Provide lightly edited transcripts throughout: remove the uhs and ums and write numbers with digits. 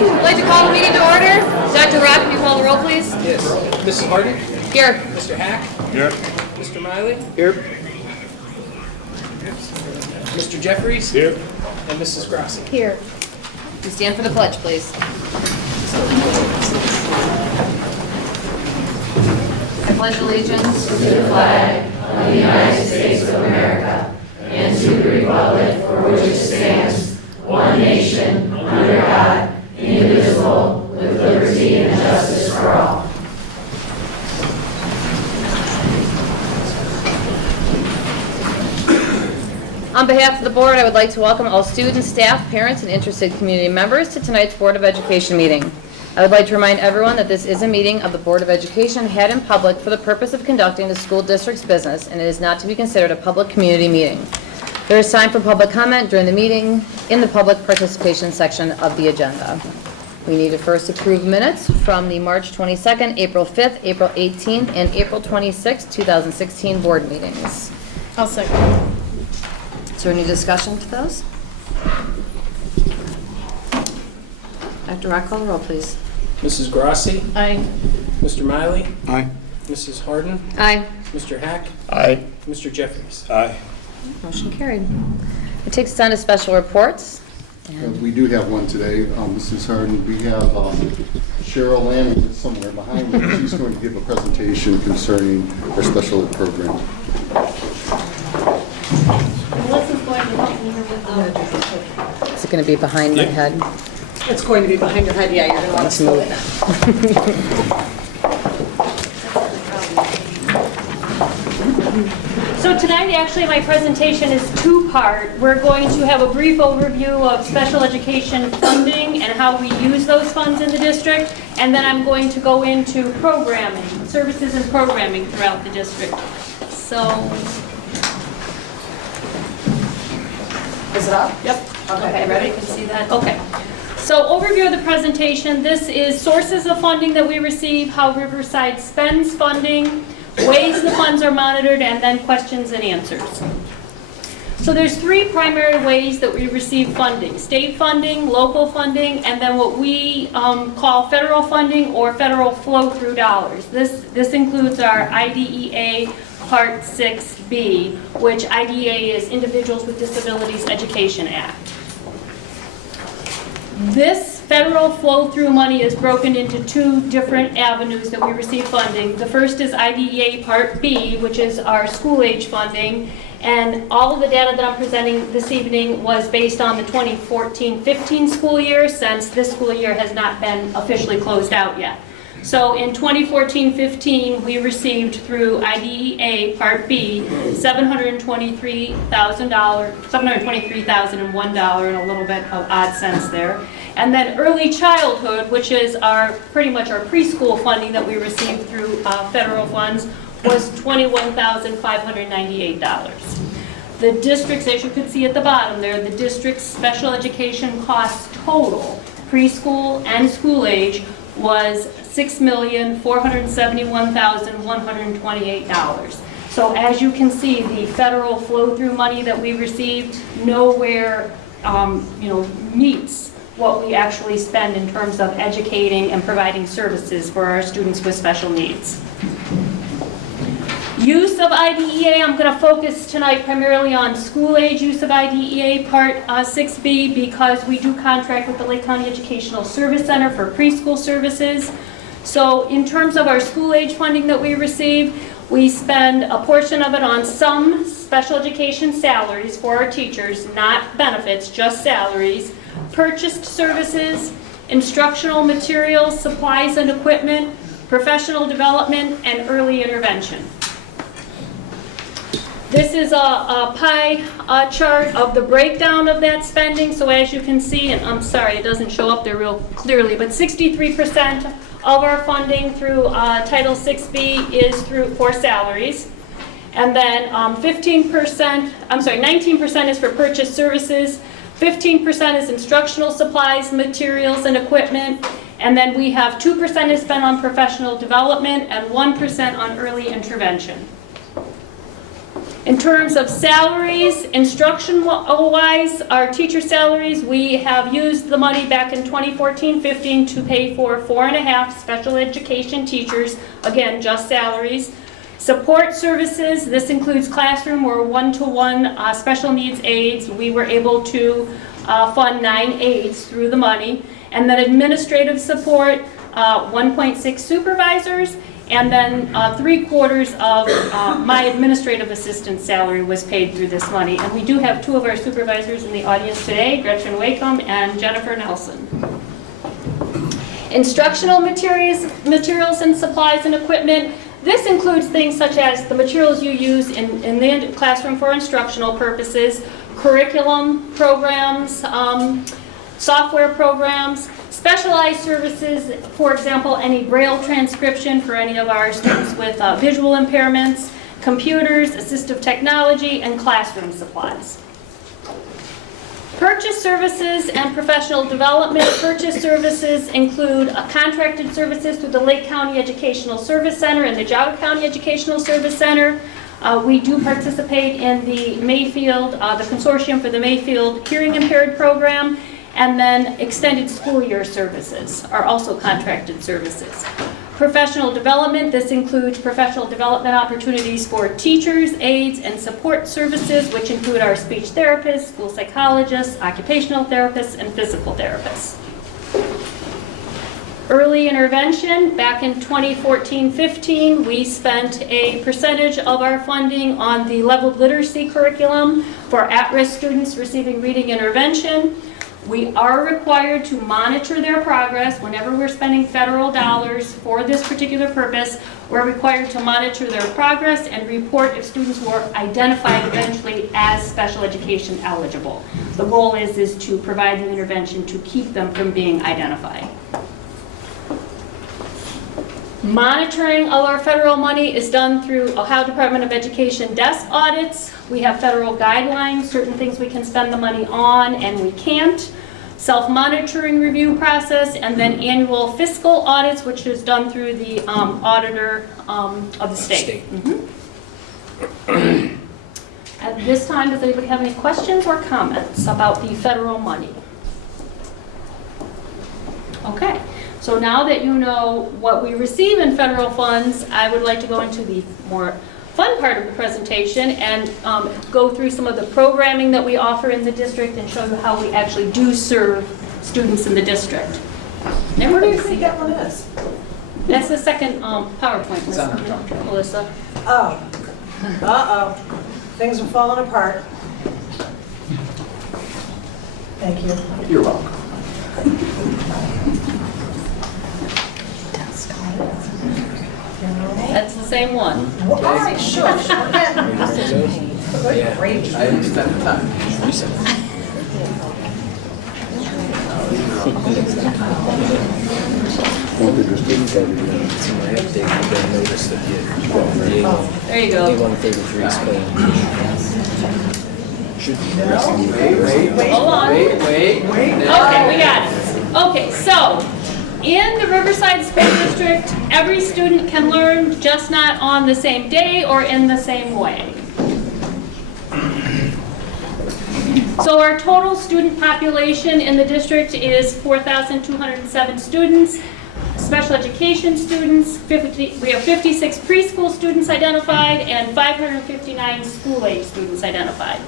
I'd like to call the meeting to order. Dr. Robb, can you call the roll, please? Yes. Mrs. Harden? Here. Mr. Hack? Here. Mr. Miley? Here. Mr. Jeffries? Here. And Mrs. Grassi? Here. You stand for the pledge, please. I pledge allegiance to the flag of the United States of America and to the republic for which it stands, one nation, under God, indivisible, with liberty and justice for all. On behalf of the board, I would like to welcome all students, staff, parents, and interested community members to tonight's Board of Education meeting. I would like to remind everyone that this is a meeting of the Board of Education had in public for the purpose of conducting the school district's business, and it is not to be considered a public community meeting. There is time for public comment during the meeting in the public participation section of the agenda. We need to first approve minutes from the March 22nd, April 5th, April 18th, and April 26th, 2016 board meetings. I'll second. Is there any discussion to those? Dr. Rock, call the roll, please. Mrs. Grassi? Aye. Mr. Miley? Aye. Mrs. Harden? Aye. Mr. Hack? Aye. Mr. Jeffries? Aye. Motion carried. It takes us on to special reports. We do have one today, Mrs. Harden. We have Cheryl Lanning somewhere behind me. She's going to give a presentation concerning our special ed program. Melissa's going to help me here with Is it going to be behind my head? It's going to be behind your head, yeah, you're going to want to slow it down. So tonight, actually, my presentation is two-part. We're going to have a brief overview of special education funding and how we use those funds in the district, and then I'm going to go into programming, services and programming throughout the district. So, Is it up? yep. Okay, ready? You can see that? Okay. So overview of the presentation. This is sources of funding that we receive, how Riverside spends funding, ways the funds are monitored, and then questions and answers. So there's three primary ways that we receive funding: state funding, local funding, and then what we call federal funding or federal flow-through dollars. This includes our IDEA Part 6B, which IDEA is Individuals with Disabilities Education Act. This federal flow-through money is broken into two different avenues that we receive funding. The first is IDEA Part B, which is our school-age funding, and all of the data that I'm presenting this evening was based on the 2014-15 school year, since this school year has not been officially closed out yet. So in 2014-15, we received through IDEA Part B $723,001 and a little bit of odd cents there. And then early childhood, which is pretty much our preschool funding that we received through federal funds, was $21,598. The districts, as you can see at the bottom there, the district's special education costs total, preschool and school age, was $6,471,128. So as you can see, the federal flow-through money that we received nowhere, meets what we actually spend in terms of educating and providing services for our students with special needs. Use of IDEA, I'm going to focus tonight primarily on school-age use of IDEA Part 6B because we do contract with the Lake County Educational Service Center for preschool services. So in terms of our school-age funding that we receive, we spend a portion of it on some special education salaries for our teachers, not benefits, just salaries, purchased services, instructional materials, supplies and equipment, professional development, and early intervention. This is a pie chart of the breakdown of that spending. So as you can see, and I'm sorry, it doesn't show up there real clearly, but 63% of our funding through Title 6B is for salaries. And then 19% is for purchased services, 15% is instructional supplies, materials, and equipment, and then we have 2% is spent on professional development and 1% on early intervention. In terms of salaries, instruction-wise, our teacher salaries, we have used the money back in 2014-15 to pay for 4.5 special education teachers, again, just salaries. Support services, this includes classroom or one-to-one special needs aides. We were able to fund 9 aides through the money. And then administrative support, 1.6 supervisors, and then 3/4 of my administrative assistant salary was paid through this money. And we do have 2 of our supervisors in the audience today, Gretchen Wakeham and Jennifer Nelson. Instructional materials and supplies and equipment. This includes things such as the materials you use in the classroom for instructional purposes, curriculum programs, software programs, specialized services, for example, any Braille transcription for any of our students with visual impairments, computers, assistive technology, and classroom supplies. Purchase services and professional development. Purchase services include contracted services through the Lake County Educational Service Center and the Geauga County Educational Service Center. We do participate in the Mayfield, the consortium for the Mayfield Hearing Impaired Program, and then extended school year services are also contracted services. Professional development, this includes professional development opportunities for teachers, aides, and support services, which include our speech therapists, school psychologists, occupational therapists, and physical therapists. Early intervention, back in 2014-15, we spent a percentage of our funding on the leveled literacy curriculum for at-risk students receiving reading intervention. We are required to monitor their progress whenever we're spending federal dollars for this particular purpose. We're required to monitor their progress and report if students were identified eventually as special education eligible. The goal is to provide the intervention to keep them from being identified. Monitoring of our federal money is done through Ohio Department of Education desk audits. We have federal guidelines, certain things we can spend the money on and we can't. Self-monitoring review process, and then annual fiscal audits, which is done through the auditor of the state. At this time, does anybody have any questions or comments about the federal money? Okay. So now that you know what we receive in federal funds, I would like to go into the more fun part of the presentation and go through some of the programming that we offer in the district and show you how we actually do serve students in the district. Where do you think that one is? That's the second PowerPoint, Melissa. Oh. Uh-oh. Things are falling apart. Thank you. You're welcome. That's the same one. Well, all right, sure. We're getting Yeah. great. I didn't spend the time. There you go. Hold on. Wait. Okay, we got it. Okay, so in the Riverside School District, every student can learn, just not on the same day or in the same way. So our total student population in the district is 4,207 students. Special education students, we have 56 preschool students identified and 559 school-age students identified.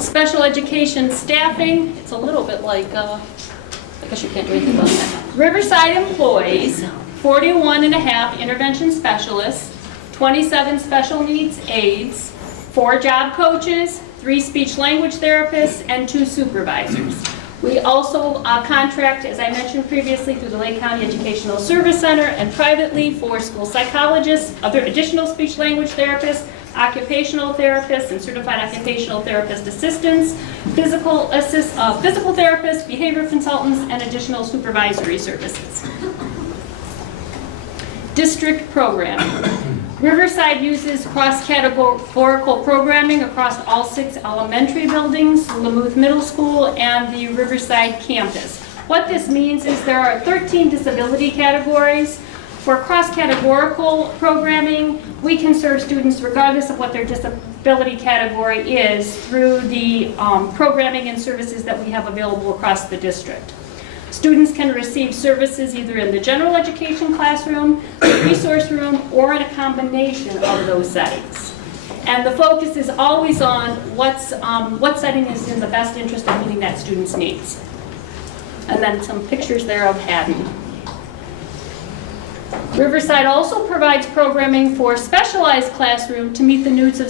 Special education staffing, it's a little bit like, I guess you can't do anything about that. Riverside employees, 41.5 intervention specialists, 27 special needs aides, 4 job coaches, 3 speech language therapists, and 2 supervisors. We also contract, as I mentioned previously, through the Lake County Educational Service Center and privately for school psychologists, other additional speech language therapists, occupational therapists, and certified occupational therapist assistants, physical therapists, behavior consultants, and additional supervisory services. District programming. Riverside uses cross-categorical programming across all 6 elementary buildings, Lamouth Middle School, and the Riverside campus. What this means is there are 13 disability categories. For cross-categorical programming, we can serve students regardless of what their disability category is through the programming and services that we have available across the district. Students can receive services either in the general education classroom, the resource room, or in a combination of those settings. And the focus is always on what setting is in the best interest of meeting that student's needs. And then some pictures there of Haddon. Riverside also provides programming for specialized classroom to meet the needs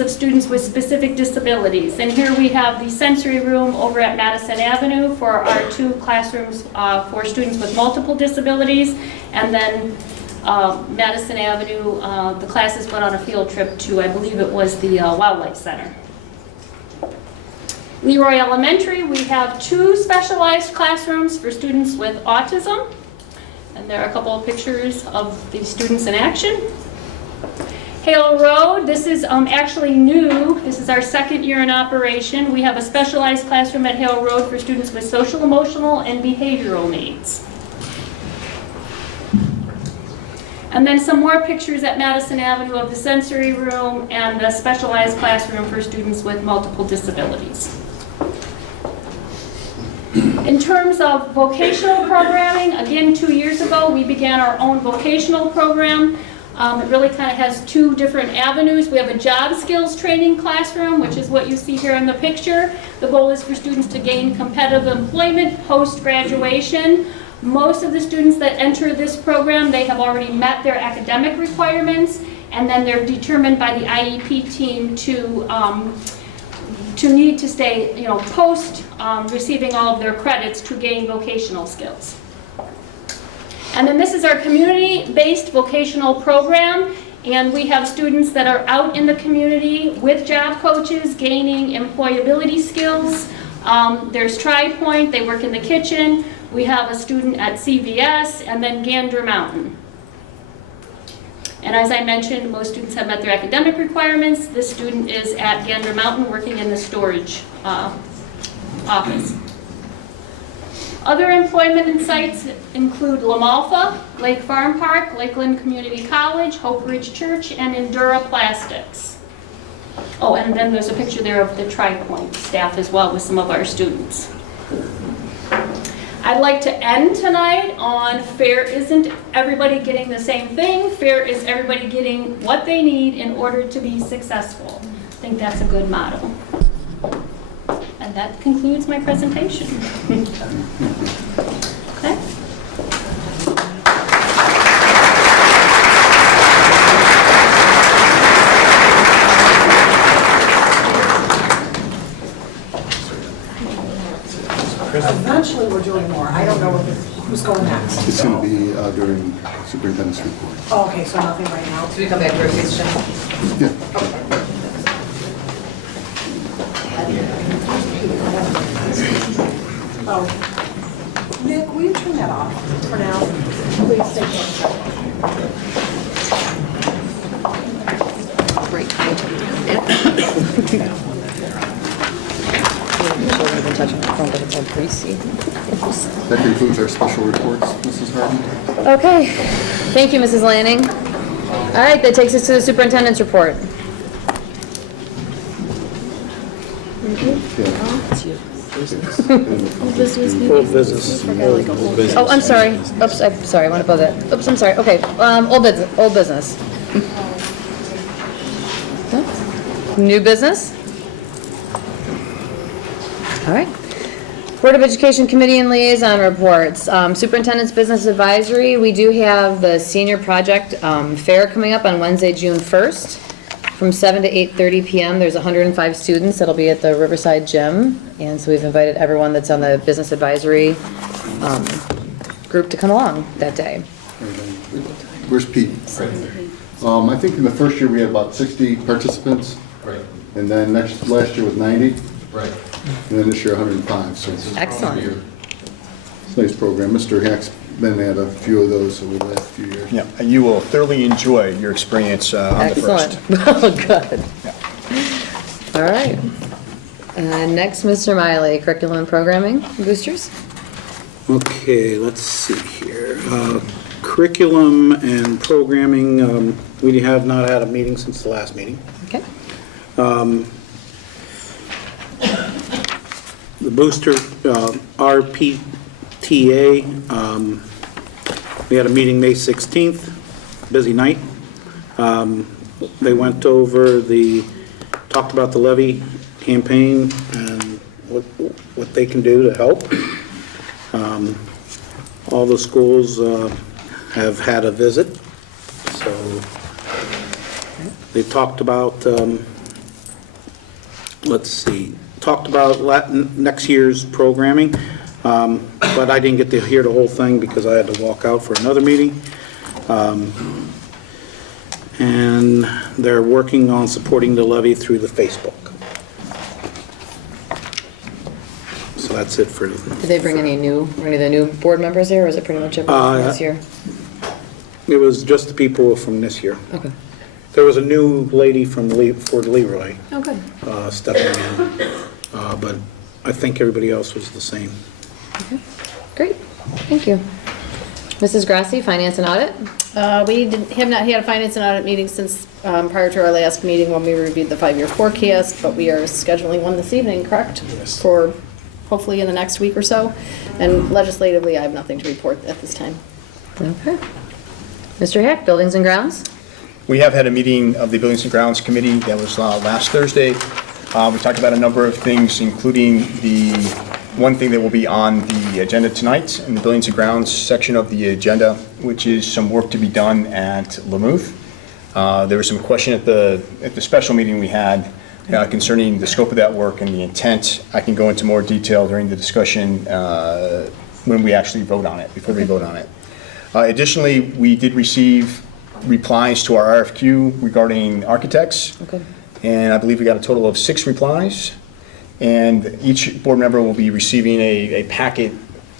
of students with specific disabilities. And here we have the sensory room over at Madison Avenue for our 2 classrooms for students with multiple disabilities. And then Madison Avenue, the classes went on a field trip to, I believe it was the Wildlife Center. Leroy Elementary, we have 2 specialized classrooms for students with autism. And there are a couple of pictures of the students in action. Hale Road, this is actually new. This is our 2nd year in operation. We have a specialized classroom at Hale Road for students with social, emotional, and behavioral needs. And then some more pictures at Madison Avenue of the sensory room and the specialized classroom for students with multiple disabilities. In terms of vocational programming, again, 2 years ago, we began our own vocational program. It really kind of has 2 different avenues. We have a job skills training classroom, which is what you see here in the picture. The goal is for students to gain competitive employment post-graduation. Most of the students that enter this program, they have already met their academic requirements, and then they're determined by the IEP team to need to stay, post receiving all of their credits to gain vocational skills. And then this is our community-based vocational program, and we have students that are out in the community with job coaches gaining employability skills. There's TriPoint, they work in the kitchen. We have a student at CVS, and then Gander Mountain. And as I mentioned, most students have met their academic requirements. This student is at Gander Mountain working in the storage office. Other employment sites include La Malfa, Lake Farm Park, Lakeland Community College, Hope Ridge Church, and Endura Plastics. Oh, and then there's a picture there of the TriPoint staff as well with some of our students. I'd like to end tonight on fair isn't everybody getting the same thing. Fair is everybody getting what they need in order to be successful. I think that's a good motto. And that concludes my presentation. Okay. Eventually, we're doing more. I don't know who's going next. It's going to be during superintendent's report. Oh, okay, so nothing right now. So we come back for a question? Yeah. Oh. Nick, will you turn that off for now? Please stay That concludes our special reports, Mrs. Harden. Okay, thank you, Mrs. Lanning. All right, that takes us to the superintendent's report. Oh, I'm sorry. Oops, I'm sorry. I want to put that. Oops, I'm sorry. Okay, old business. New business? All right. Board of Education Committee and Liaison Reports. Superintendent's Business Advisory, we do have the Senior Project Fair coming up on Wednesday, June 1st from 7 to 8:30 p.m. There's 105 students that'll be at the Riverside Gym, and so we've invited everyone that's on the Business Advisory group to come along that day. Where's Pete? I think in the first year we had about 60 participants. Right. And then last year was 90. Right. And then this year 105. So it's Excellent. a nice program. Mr. Hack's been at a few of those over the last few years. Yeah, and you will thoroughly enjoy your experience on the Excellent. first. Oh, good. Yeah. All right. Next, Mr. Miley, Curriculum and Programming Boosters. Okay, let's see here. Curriculum and programming, we have not had a meeting since the last meeting. Okay. The booster, RPTA, we had a meeting May 16th, busy night. They went over talked about the levy campaign and what they can do to help. All the schools have had a visit, so they talked about, next year's programming, but I didn't get to hear the whole thing because I had to walk out for another meeting. And they're working on supporting the levy through the Facebook. So that's it for... Did they bring any of the new board members here, or is it pretty much everyone from this year? It was just the people from this year. Okay. There was a new lady from Fort Leroy Okay. stepping in, but I think everybody else was the same. Okay. Great. Thank you. Mrs. Grassi, Finance and Audit? We have not had a finance and audit meeting since prior to our last meeting when we reviewed the 5-year forecast, but we are scheduling one this evening, correct? Yes. For hopefully in the next week or so. And legislatively, I have nothing to report at this time. Okay. Mr. Hack, Buildings and Grounds? We have had a meeting of the Buildings and Grounds Committee that was last Thursday. We talked about a number of things, including the one thing that will be on the agenda tonight in the Buildings and Grounds section of the agenda, which is some work to be done at Lamouth. There was some question at the special meeting we had concerning the scope of that work and the intent. I can go into more detail during the discussion when we actually vote on it, before we vote on it. Additionally, we did receive replies to our RFQ regarding architects. Okay. And I believe we got a total of 6 replies. And each board member will be receiving a packet.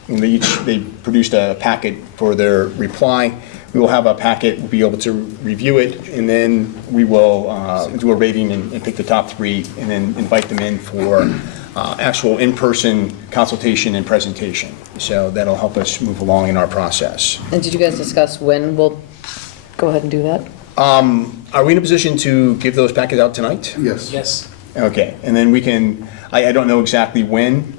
And they produced a packet for their reply. We will have a packet, we'll be able to review it, and then we will do a rating and pick the top 3, and then invite them in for actual in-person consultation and presentation. So that'll help us move along in our process. And did you guys discuss when we'll go ahead and do that? Are we in a position to give those packets out tonight? Yes. Yes. Okay, and then we can, I don't know exactly when.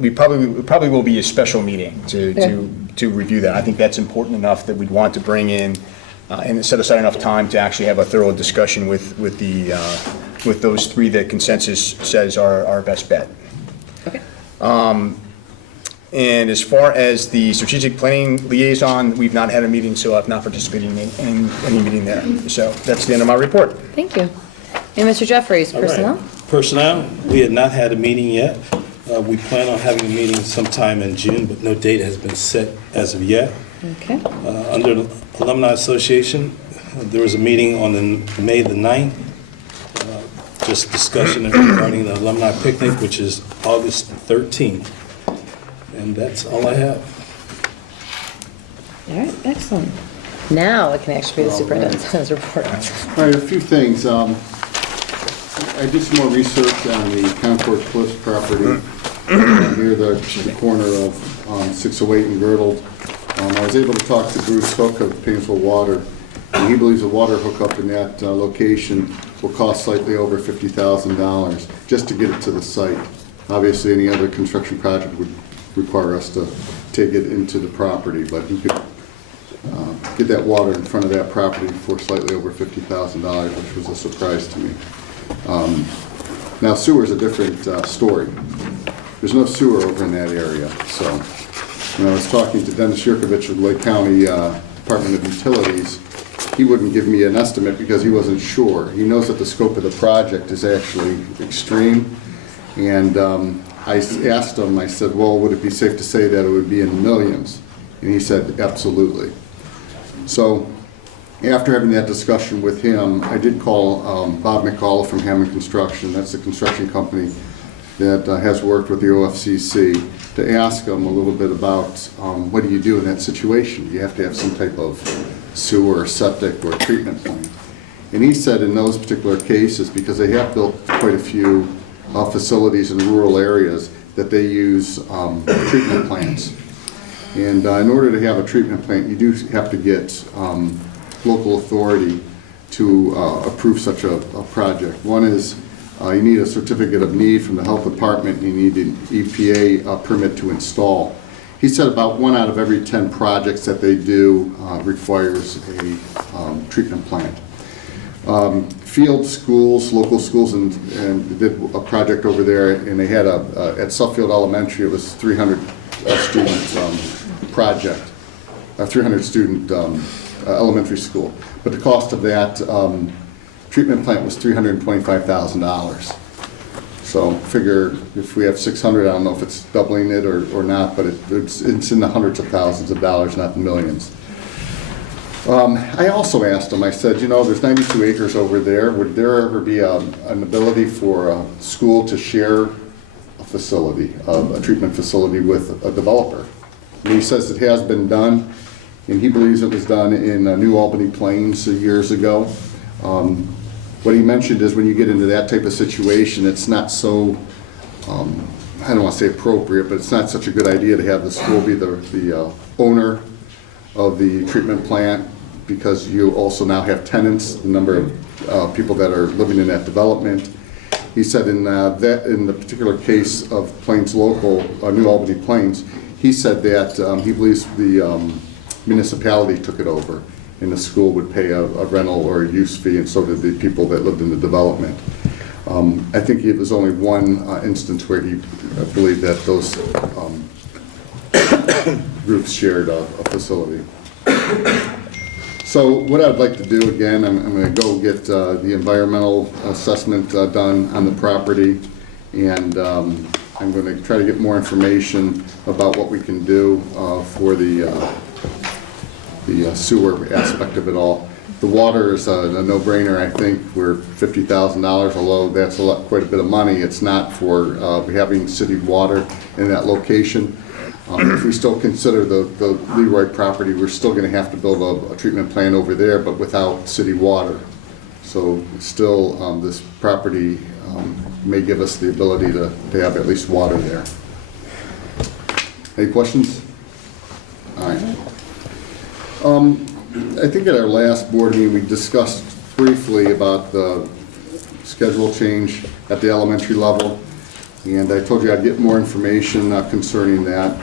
We probably will be a special meeting to review that. I think that's important enough that we'd want to bring in and set aside enough time to actually have a thorough discussion with those 3 that consensus says are our best bet. Okay. And as far as the strategic planning liaison, we've not had a meeting, so I've not participated in any meeting there. So that's the end of my report. Thank you. And Mr. Jeffries, All right. Personnel? Personnel, we had not had a meeting yet. We plan on having a meeting sometime in June, but no date has been set as of yet. Okay. Under the Alumni Association, there was a meeting on May the 9th, just discussion regarding the alumni picnic, which is August 13th. And that's all I have. All right, excellent. Now it can actually be the superintendent's report. All right, a few things. I did some more research on the Concord Cliffs property near the corner of 608 and Girdled. I was able to talk to Bruce Hook of Painesville Water, and he believes a water hookup in that location will cost slightly over $50,000 just to get it to the site. Obviously, any other construction project would require us to take it into the property, but he could get that water in front of that property for slightly over $50,000, which was a surprise to me. Now, sewer is a different story. There's no sewer over in that area. So, when I was talking to Dennis Yurkovich of Lake County Department of Utilities, he wouldn't give me an estimate because he wasn't sure. He knows that the scope of the project is actually extreme. And I asked him, I said, well, would it be safe to say that it would be in the millions? And he said, absolutely. So, after having that discussion with him, I did call Bob McCall from Hammond Construction. That's the construction company that has worked with the OFCC, to ask him a little bit about what do you do in that situation? You have to have some type of sewer or septic or treatment plant. And he said in those particular cases, because they have built quite a few facilities in rural areas, that they use treatment plants. And in order to have a treatment plant, you do have to get local authority to approve such a project. One is you need a certificate of need from the health department, and you need an EPA permit to install. He said about 1 out of every 10 projects that they do requires a treatment plant. Field schools, local schools, and did a project over there, and they had at Suffield Elementary, it was 300 student project, 300 student elementary school. But the cost of that treatment plant was $325,000. So figure if we have 600, I don't know if it's doubling it or not, but it's in the hundreds of thousands of dollars, not the millions. I also asked him, I said, you know, there's 92 acres over there. Would there ever be an ability for a school to share a facility, a treatment facility with a developer? And he says it has been done, and he believes it was done in New Albany Plains years ago. What he mentioned is when you get into that type of situation, it's not so, I don't want to say appropriate, but it's not such a good idea to have the school be the owner of the treatment plant, because you also now have tenants, the number of people that are living in that development. He said in the particular case of Plains Local, New Albany Plains, he said that he believes the municipality took it over, and the school would pay a rental or a use fee, and so did the people that lived in the development. I think it was only one instance where he believed that those groups shared a facility. So what I'd like to do again, I'm going to go get the environmental assessment done on the property, and I'm going to try to get more information about what we can do for the sewer aspect of it all. The water is a no-brainer. I think we're $50,000, although that's quite a bit of money. It's not for having city water in that location. If we still consider the Leroy property, we're still going to have to build a treatment plant over there, but without city water. So still, this property may give us the ability to have at least water there. Any questions? All right. I think at our last board meeting, we discussed briefly about the schedule change at the elementary level, and I told you I'd get more information concerning that.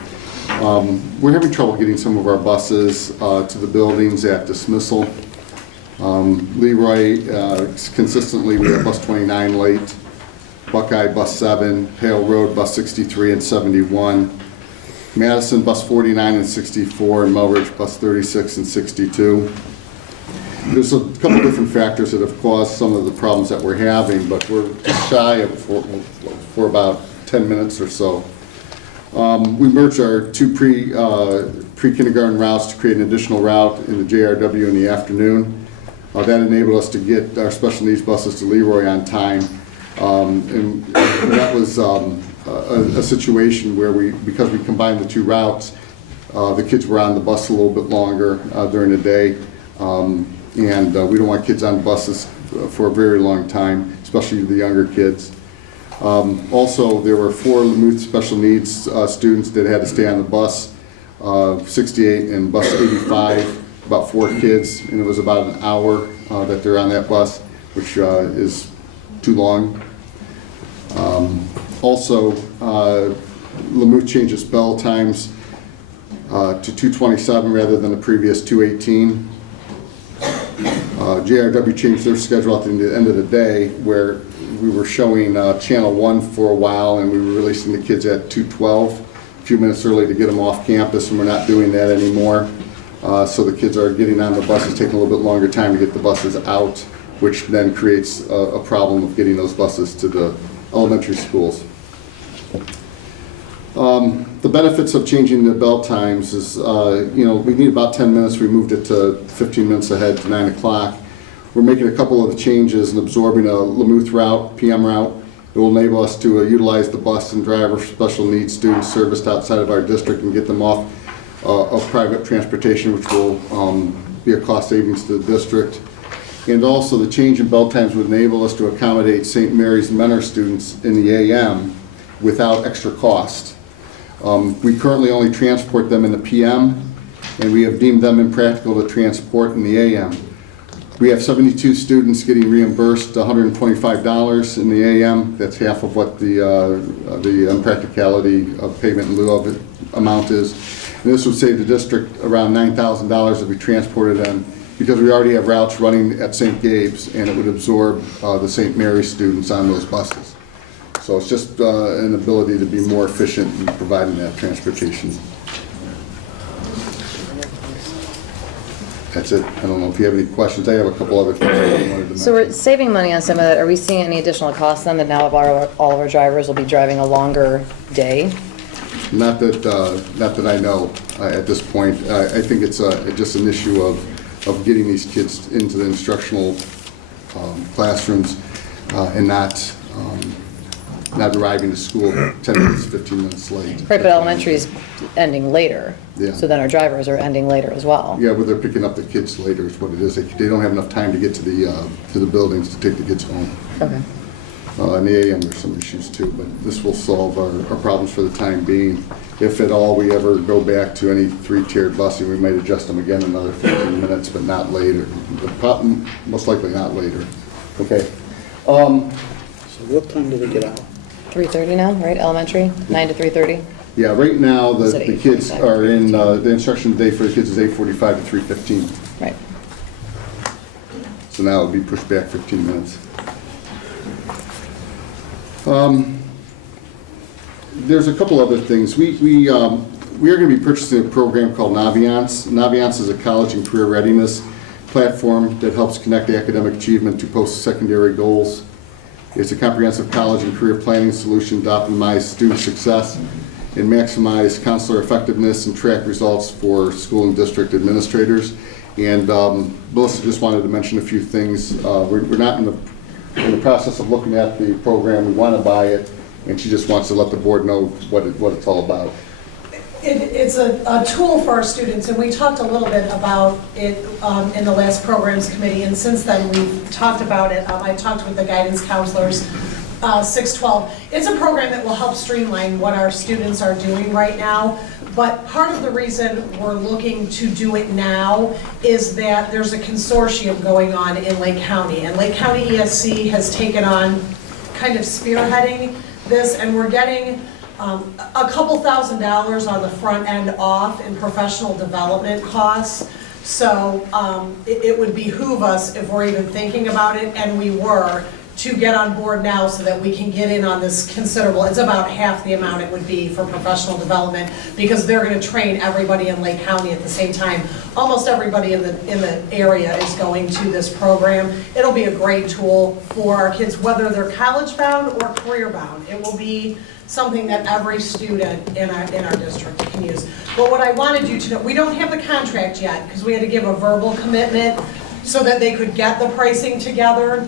We're having trouble getting some of our buses to the buildings at dismissal. Leroy, consistently, we have bus 29 late, Buckeye bus 7, Hale Road bus 63 and 71, Madison bus 49 and 64, and Melridge bus 36 and 62. There's a couple different factors that have caused some of the problems that we're having, but we're just shy of for about 10 minutes or so. We merged our two pre-kindergarten routes to create an additional route in the JRW in the afternoon. That enabled us to get our special needs buses to Leroy on time. And that was a situation where because we combined the two routes, the kids were on the bus a little bit longer during the day. And we don't want kids on buses for a very long time, especially the younger kids. Also, there were 4 Lemuth special needs students that had to stay on the bus, 68 and bus 85, about 4 kids, and it was about an hour that they're on that bus, which is too long. Also, Lemuth changed its bell times to 2:27 rather than the previous 2:18. JRW changed their schedule at the end of the day, where we were showing channel 1 for a while, and we were releasing the kids at 2:12, a few minutes early to get them off campus, and we're not doing that anymore. So the kids are getting on the buses, taking a little bit longer time to get the buses out, which then creates a problem of getting those buses to the elementary schools. The benefits of changing the bell times is, we need about 10 minutes. We moved it to 15 minutes ahead to 9 o'clock. We're making a couple of changes and absorbing a Lemuth route, PM route. It will enable us to utilize the bus and driver special needs students serviced outside of our district and get them off of private transportation, which will be a cost savings to the district. And also the change in bell times would enable us to accommodate St. Mary's Menor students in the AM without extra cost. We currently only transport them in the PM, and we have deemed them impractical to transport in the AM. We have 72 students getting reimbursed $125 in the AM. That's half of what the impracticality of payment in lieu of amount is. And this would save the district around $9,000 if we transported them, because we already have routes running at St. Gabe's, and it would absorb the St. Mary's students on those buses. So it's just an ability to be more efficient in providing that transportation. That's it. I don't know if you have any questions. I have a couple other things I wanted to mention. So we're saving money on some of that. Are we seeing any additional costs then that now all of our drivers will be driving a longer day? Not that I know at this point. I think it's just an issue of getting these kids into the instructional classrooms and not arriving to school 10 minutes, 15 minutes late. Right, but elementary is ending later. Yeah. So then our drivers are ending later as well. Yeah, but they're picking up the kids later is what it is. They don't have enough time to get to the buildings to take the kids home. Okay. In the AM, there's some issues too, but this will solve our problems for the time being. If at all we ever go back to any three-tiered busing, we might adjust them again another 15 minutes, but not later. Most likely not later. Okay. So what time do they get out? 3:30 now, right, elementary, 9 to 3:30? Yeah, right now, Is it the kids 8:45? are in, the instruction day for the kids is 8:45 to 3:15. Right. So now it'll be pushed back 15 minutes. There's a couple other things. We are going to be purchasing a program called Naviance. Naviance is a college and career readiness platform that helps connect academic achievement to post-secondary goals. It's a comprehensive college and career planning solution to optimize student success and maximize counselor effectiveness and track results for school and district administrators. And Melissa just wanted to mention a few things. We're not in the process of looking at the program. We want to buy it, and she just wants to let the board know what it's all about. It's a tool for our students, and we talked a little bit about it in the last programs committee, and since then we've talked about it. I talked with the guidance counselors, 612. It's a program that will help streamline what our students are doing right now, but part of the reason we're looking to do it now is that there's a consortium going on in Lake County, and Lake County ESC has taken on kind of spearheading this, and we're getting a couple $1,000s on the front end off in professional development costs. So it would behoove us, if we're even thinking about it, and we were, to get on board now so that we can get in on this considerable, it's about half the amount it would be for professional development, because they're going to train everybody in Lake County at the same time. Almost everybody in the area is going to this program. It'll be a great tool for our kids, whether they're college bound or career bound. It will be something that every student in our district can use. But what I wanted you to know, we don't have the contract yet, because we had to give a verbal commitment so that they could get the pricing together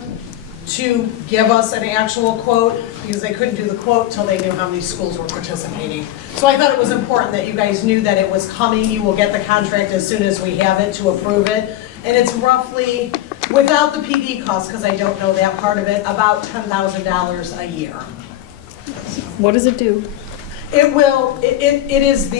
to give us an actual quote, because they couldn't do the quote till they knew how many schools were participating. So I thought it was important that you guys knew that it was coming. You will get the contract as soon as we have it to approve it. And it's roughly, without the PD cost, because I don't know that part of it, about $10,000 a year. What does it do? It will, it is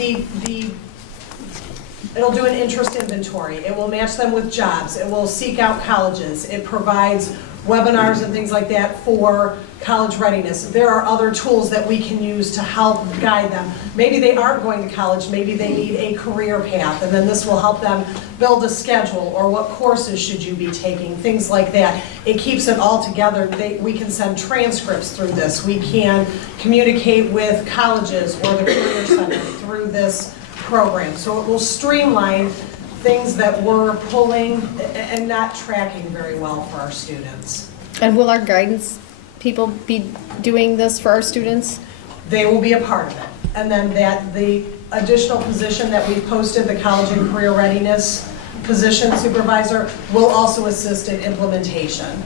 it'll do an interest inventory. It will match them with jobs. It will seek out colleges. It provides webinars and things like that for college readiness. There are other tools that we can use to help guide them. Maybe they aren't going to college, maybe they need a career path, and then this will help them build a schedule, or what courses should you be taking, things like that. It keeps it all together. We can send transcripts through this. We can communicate with colleges or the Career Center through this program. So it will streamline things that we're pulling and not tracking very well for our students. And will our guidance people be doing this for our students? They will be a part of it. And then the additional position that we posted, the college and career readiness position supervisor, will also assist in implementation.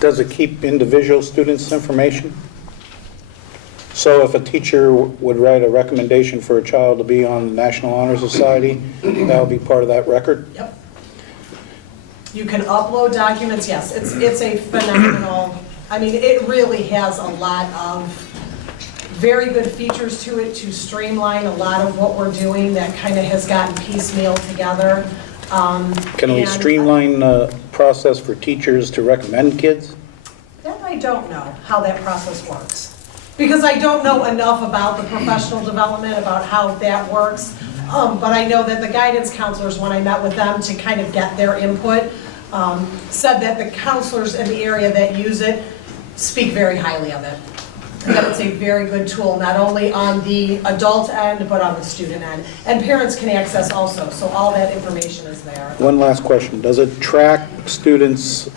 Does it keep individual students' information? So if a teacher would write a recommendation for a child to be on the National Honor Society, that would be part of that record? Yep. You can upload documents, yes. It's a phenomenal I mean, it really has a lot of very good features to it to streamline a lot of what we're doing that kind of has gotten piecemeal together. Can we And streamline the process for teachers to recommend kids? That I don't know how that process works. Because I don't know enough about the professional development, about how that works. But I know that the guidance counselors, when I met with them to kind of get their input, said that the counselors in the area that use it speak very highly of it. That it's a very good tool, not only on the adult end, but on the student end. And parents can access also, so all that information is there. One last question. Does it track students,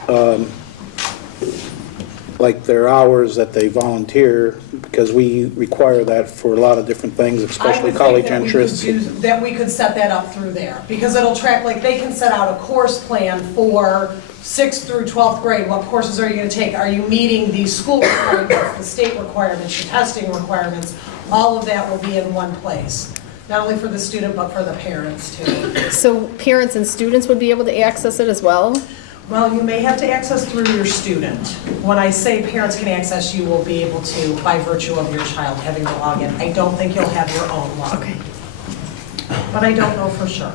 like their hours that they volunteer? Because we require that for a lot of different things, especially college interests. That we could set that up through there, because it'll track, like, they can set out a course plan for 6th through 12th grade. What courses are you going to take? Are you meeting the school requirements, the state requirements, the testing requirements? All of that will be in one place, not only for the student, but for the parents too. So parents and students would be able to access it as well? Well, you may have to access through your student. When I say parents can access, you will be able to, by virtue of your child having to log in. I don't think you'll have your own login. Okay. But I don't know for sure.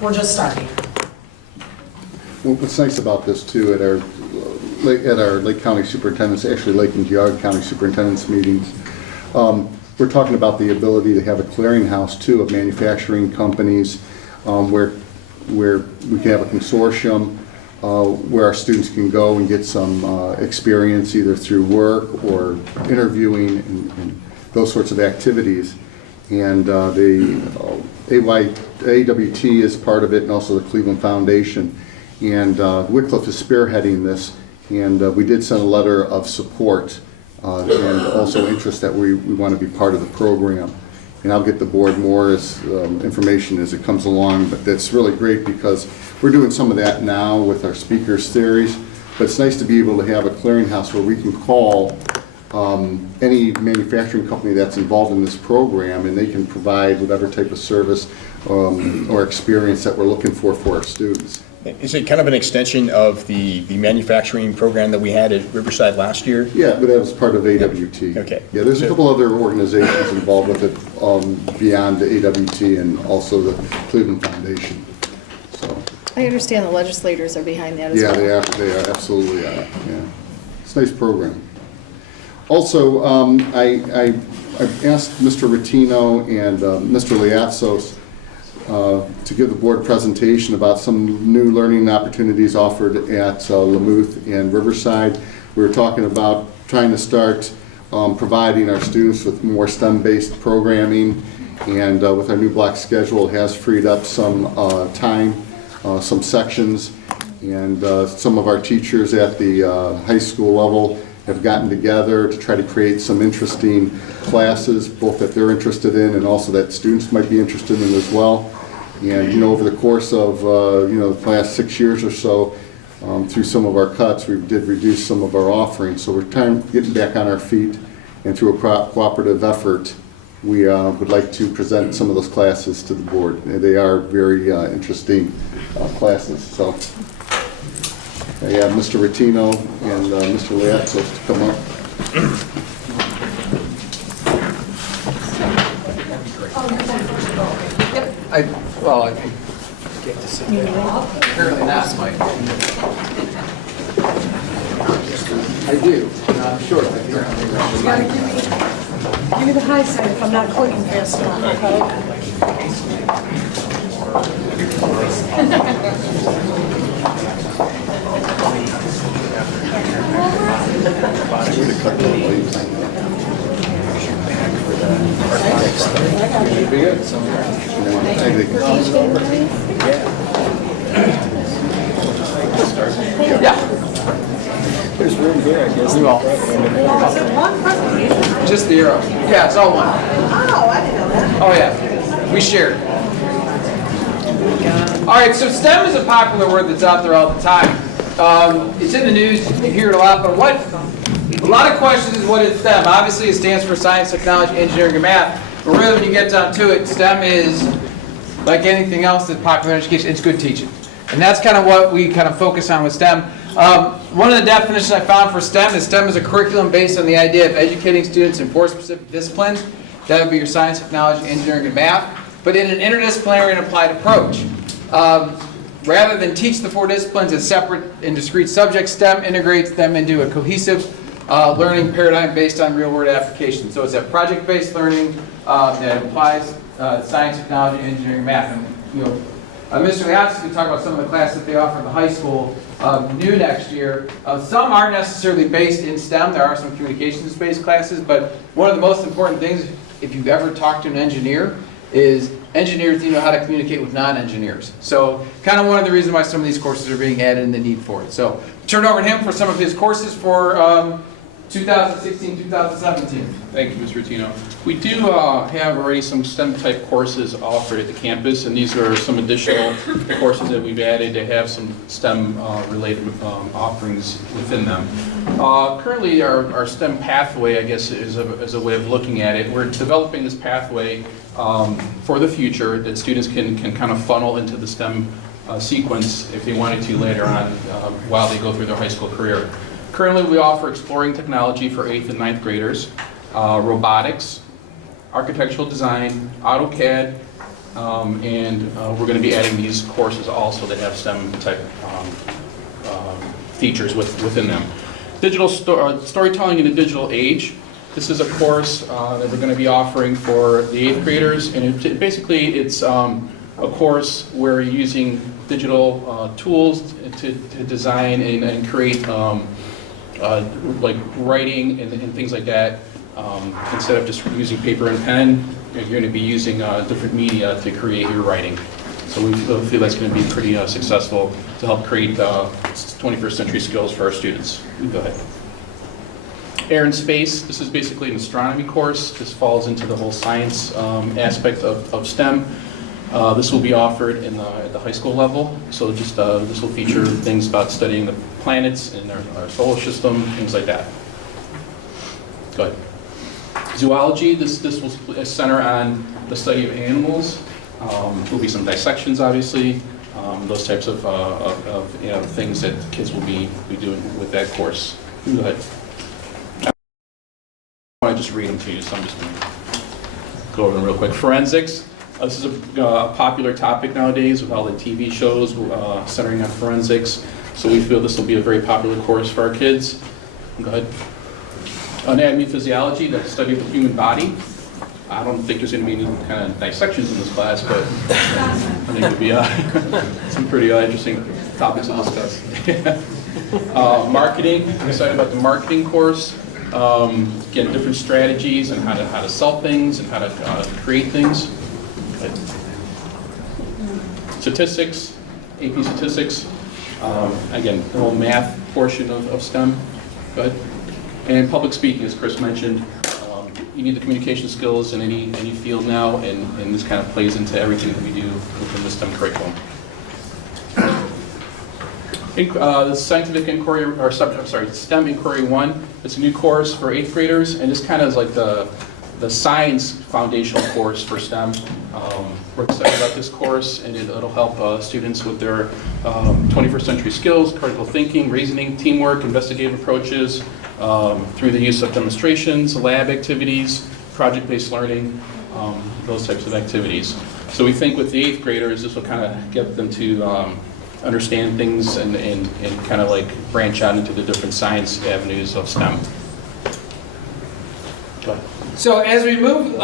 We're just starting. Well, what's nice about this too, at our Lake County Superintendents, actually Lake and Geauga County Superintendents meetings, we're talking about the ability to have a clearinghouse too of manufacturing companies where we can have a consortium where our students can go and get some experience either through work or interviewing and those sorts of activities. And the AWT is part of it, and also the Cleveland Foundation. And Wycliffe is spearheading this, and we did send a letter of support and also interest that we want to be part of the program. And I'll get the board more information as it comes along, but that's really great because we're doing some of that now with our speakers series, but it's nice to be able to have a clearinghouse where we can call any manufacturing company that's involved in this program, and they can provide whatever type of service or experience that we're looking for our students. Is it kind of an extension of the manufacturing program that we had at Riverside last year? Yeah, but that was part of AWT. Okay. Yeah, there's a couple other organizations involved with it beyond the AWT and also the Cleveland Foundation. So. I understand the legislators are behind that as Yeah, well. they are, absolutely are, yeah. It's a nice program. Also, I asked Mr. Rattino and Mr. Liatsos to give the board a presentation about some new learning opportunities offered at Lamuth and Riverside. We were talking about trying to start providing our students with more STEM-based programming, and with our new block schedule, it has freed up some time, some sections, and some of our teachers at the high school level have gotten together to try to create some interesting classes, both that they're interested in and also that students might be interested in as well. And, you know, over the course of, the last 6 years or so, through some of our cuts, we did reduce some of our offerings. So we're getting back on our feet, and through a cooperative effort, we would like to present some of those classes to the board. They are very interesting classes. So I have Mr. Rattino and Mr. Liatsos to come up. I get to sit there. Apparently that's my. I do. I'm sure. Give me the high side if I'm not clicking fast enough, okay? Yeah. There's room here, I guess. You all. Is it one presentation? Just the arrow. Yeah, it's all one. Oh, I didn't know that. Oh, yeah. We shared. All right, so STEM is a popular word that's out there all the time. It's in the news, you hear it a lot, but a lot of questions is what is STEM. Obviously, it stands for science, technology, engineering, and math. But really, when you get down to it, STEM is, like anything else that's popular in education, it's good teaching. And that's kind of what we kind of focus on with STEM. One of the definitions I found for STEM is STEM is a curriculum based on the idea of educating students in 4 specific disciplines. That would be your science, technology, engineering, and math, but in an interdisciplinary and applied approach. Rather than teach the 4 disciplines as separate and discrete subjects, STEM integrates them into a cohesive learning paradigm based on real-world application. So it's that project-based learning that applies science, technology, engineering, math. And, you know, Mr. Leotis can talk about some of the classes that they offer in the high school new next year. Some aren't necessarily based in STEM. There are some communications-based classes, but one of the most important things, if you've ever talked to an engineer, is engineers need to know how to communicate with non-engineers. So kind of one of the reasons why some of these courses are being added and the need for it. So turn over to him for some of his courses for 2016-2017. Thank you, Mr. Tino. We do have already some STEM-type courses offered at the campus, and these are some additional courses that we've added to have some STEM-related offerings within them. Currently, our STEM pathway, I guess, is a way of looking at it. We're developing this pathway for the future that students can kind of funnel into the STEM sequence if they wanted to later on while they go through their high school career. Currently, we offer exploring technology for 8th and 9th graders, robotics, architectural design, AutoCAD, and we're going to be adding these courses also that have STEM type features within them. Digital storytelling in the digital age. This is a course that we're going to be offering for the 8th graders, and basically it's a course where you're using digital tools to design and create like writing and things like that. Instead of just using paper and pen, you're going to be using different media to create your writing. So we feel that's going to be pretty successful to help create 21st century skills for our students. Go ahead. Air and space. This is basically an astronomy course. This falls into the whole science aspect of STEM. This will be offered at the high school level. So just this will feature things about studying the planets in our solar system, things like that. Go ahead. Zoology. This will center on the study of animals. There'll be some dissections, obviously. Those types of things that kids will be doing with that course. Go ahead. I want to just read them to you, so I'm just going to go over them real quick. Forensics. This is a popular topic nowadays with all the TV shows centering on forensics. So we feel this will be a very popular course for our kids. Go ahead. Anatomy and physiology, the study of the human body. I don't think there's going to be any kind of dissections in this class, but I think it'll be some pretty interesting topics to discuss. Marketing. I'm excited about the marketing course. Again, different strategies and how to sell things and how to create things. Statistics, AP statistics. Again, the whole math portion of STEM. Good. And public speaking, as Chris mentioned. You need the communication skills in any field now, and this kind of plays into everything that we do within the STEM curriculum. The scientific inquiry, or STEM Inquiry 1. It's a new course for 8th graders, and this kind of is like the science foundational course for STEM. We're excited about this course, and it'll help students with their 21st century skills, critical thinking, reasoning, teamwork, investigative approaches, through the use of demonstrations, lab activities, project-based learning, those types of activities. So we think with the 8th graders, this will kind of get them to understand things and kind of like branch out into the different science avenues of STEM. Go ahead. So as we move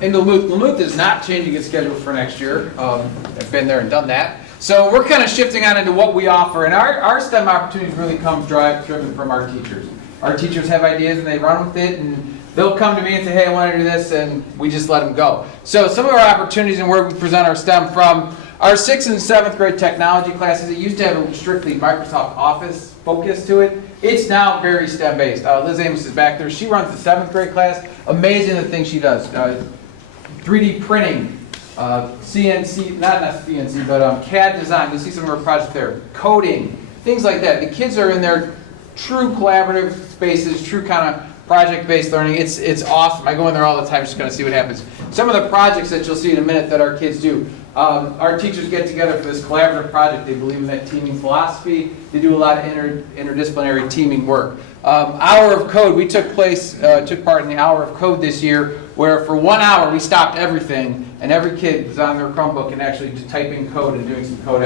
into Lamouth is not changing its schedule for next year. I've been there and done that. So we're kind of shifting on into what we offer, and our STEM opportunities really come driven from our teachers. Our teachers have ideas and they run with it, and they'll come to me and say, hey, I want to do this, and we just let them go. So some of our opportunities and where we present our STEM from our 6th and 7th grade technology classes. It used to have a strictly Microsoft Office focus to it. It's now very STEM based. Liz Amos is back there. She runs the 7th grade class. Amazing the things she does. 3D printing, CNC, not CNC, but CAD design. You'll see some of her projects there. Coding, things like that. The kids are in their true collaborative spaces, true kind of project-based learning. It's awesome. I go in there all the time just kind of see what happens. Some of the projects that you'll see in a minute that our kids do. Our teachers get together for this collaborative project. They believe in that teaming philosophy. They do a lot of interdisciplinary teaming work. Hour of Code, we took part in the Hour of Code this year, where for 1 hour we stopped everything, and every kid was on their Chromebook and actually just typing code and doing some code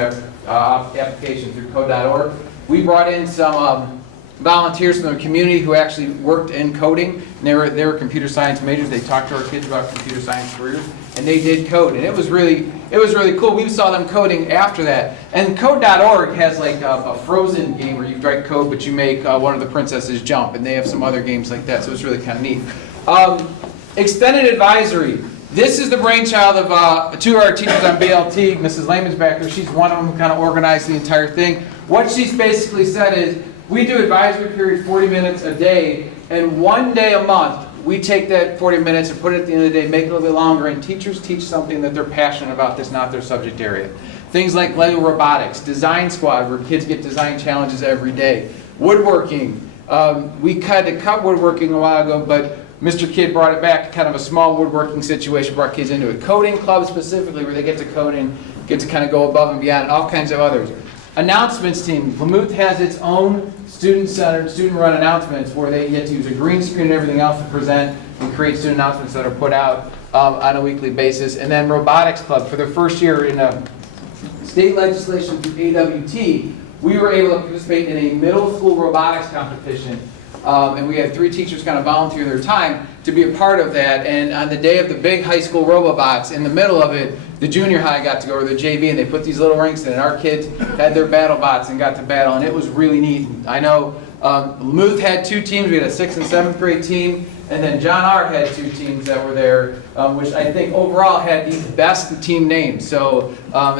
application through code.org. We brought in some volunteers from the community who actually worked in coding, and they were computer science majors. They talked to our kids about computer science careers, and they did code, and it was really cool. We saw them coding after that. And code.org has like a Frozen game where you write code, but you make one of the princesses jump, and they have some other games like that, so it's really kind of neat. Extended advisory. This is the brainchild of two of our teachers on BLT. Mrs. Lehman's back there. She's one of them who kind of organized the entire thing. What she's basically said is, we do advisory period 40 minutes a day, and 1 day a month, we take that 40 minutes and put it at the end of the day, make it a little bit longer, and teachers teach something that they're passionate about that's not their subject area. Things like Lego robotics, design squad, where kids get design challenges every day. Woodworking, we kind of cut woodworking a while ago, but Mr. Kidd brought it back to kind of a small woodworking situation, brought kids into it. Coding club specifically, where they get to code and get to kind of go above and beyond, and all kinds of others. Announcements team. Lamouth has its own student-centered, student-run announcements where they get to use a green screen and everything else to present and create student announcements that are put out on a weekly basis. And then Robotics Club. For the first year in state legislation through AWT, we were able to participate in a middle school robotics competition. And we had 3 teachers kind of volunteer their time to be a part of that. And on the day of the big high school Robobots, in the middle of it, the junior high got to go, or the JV, and they put these little rinks in, and our kids had their battle bots and got to battle, and it was really neat. I know Lamouth had 2 teams. We had a 6th and 7th grade team, and then John R. had 2 teams that were there, which I think overall had the best team names. So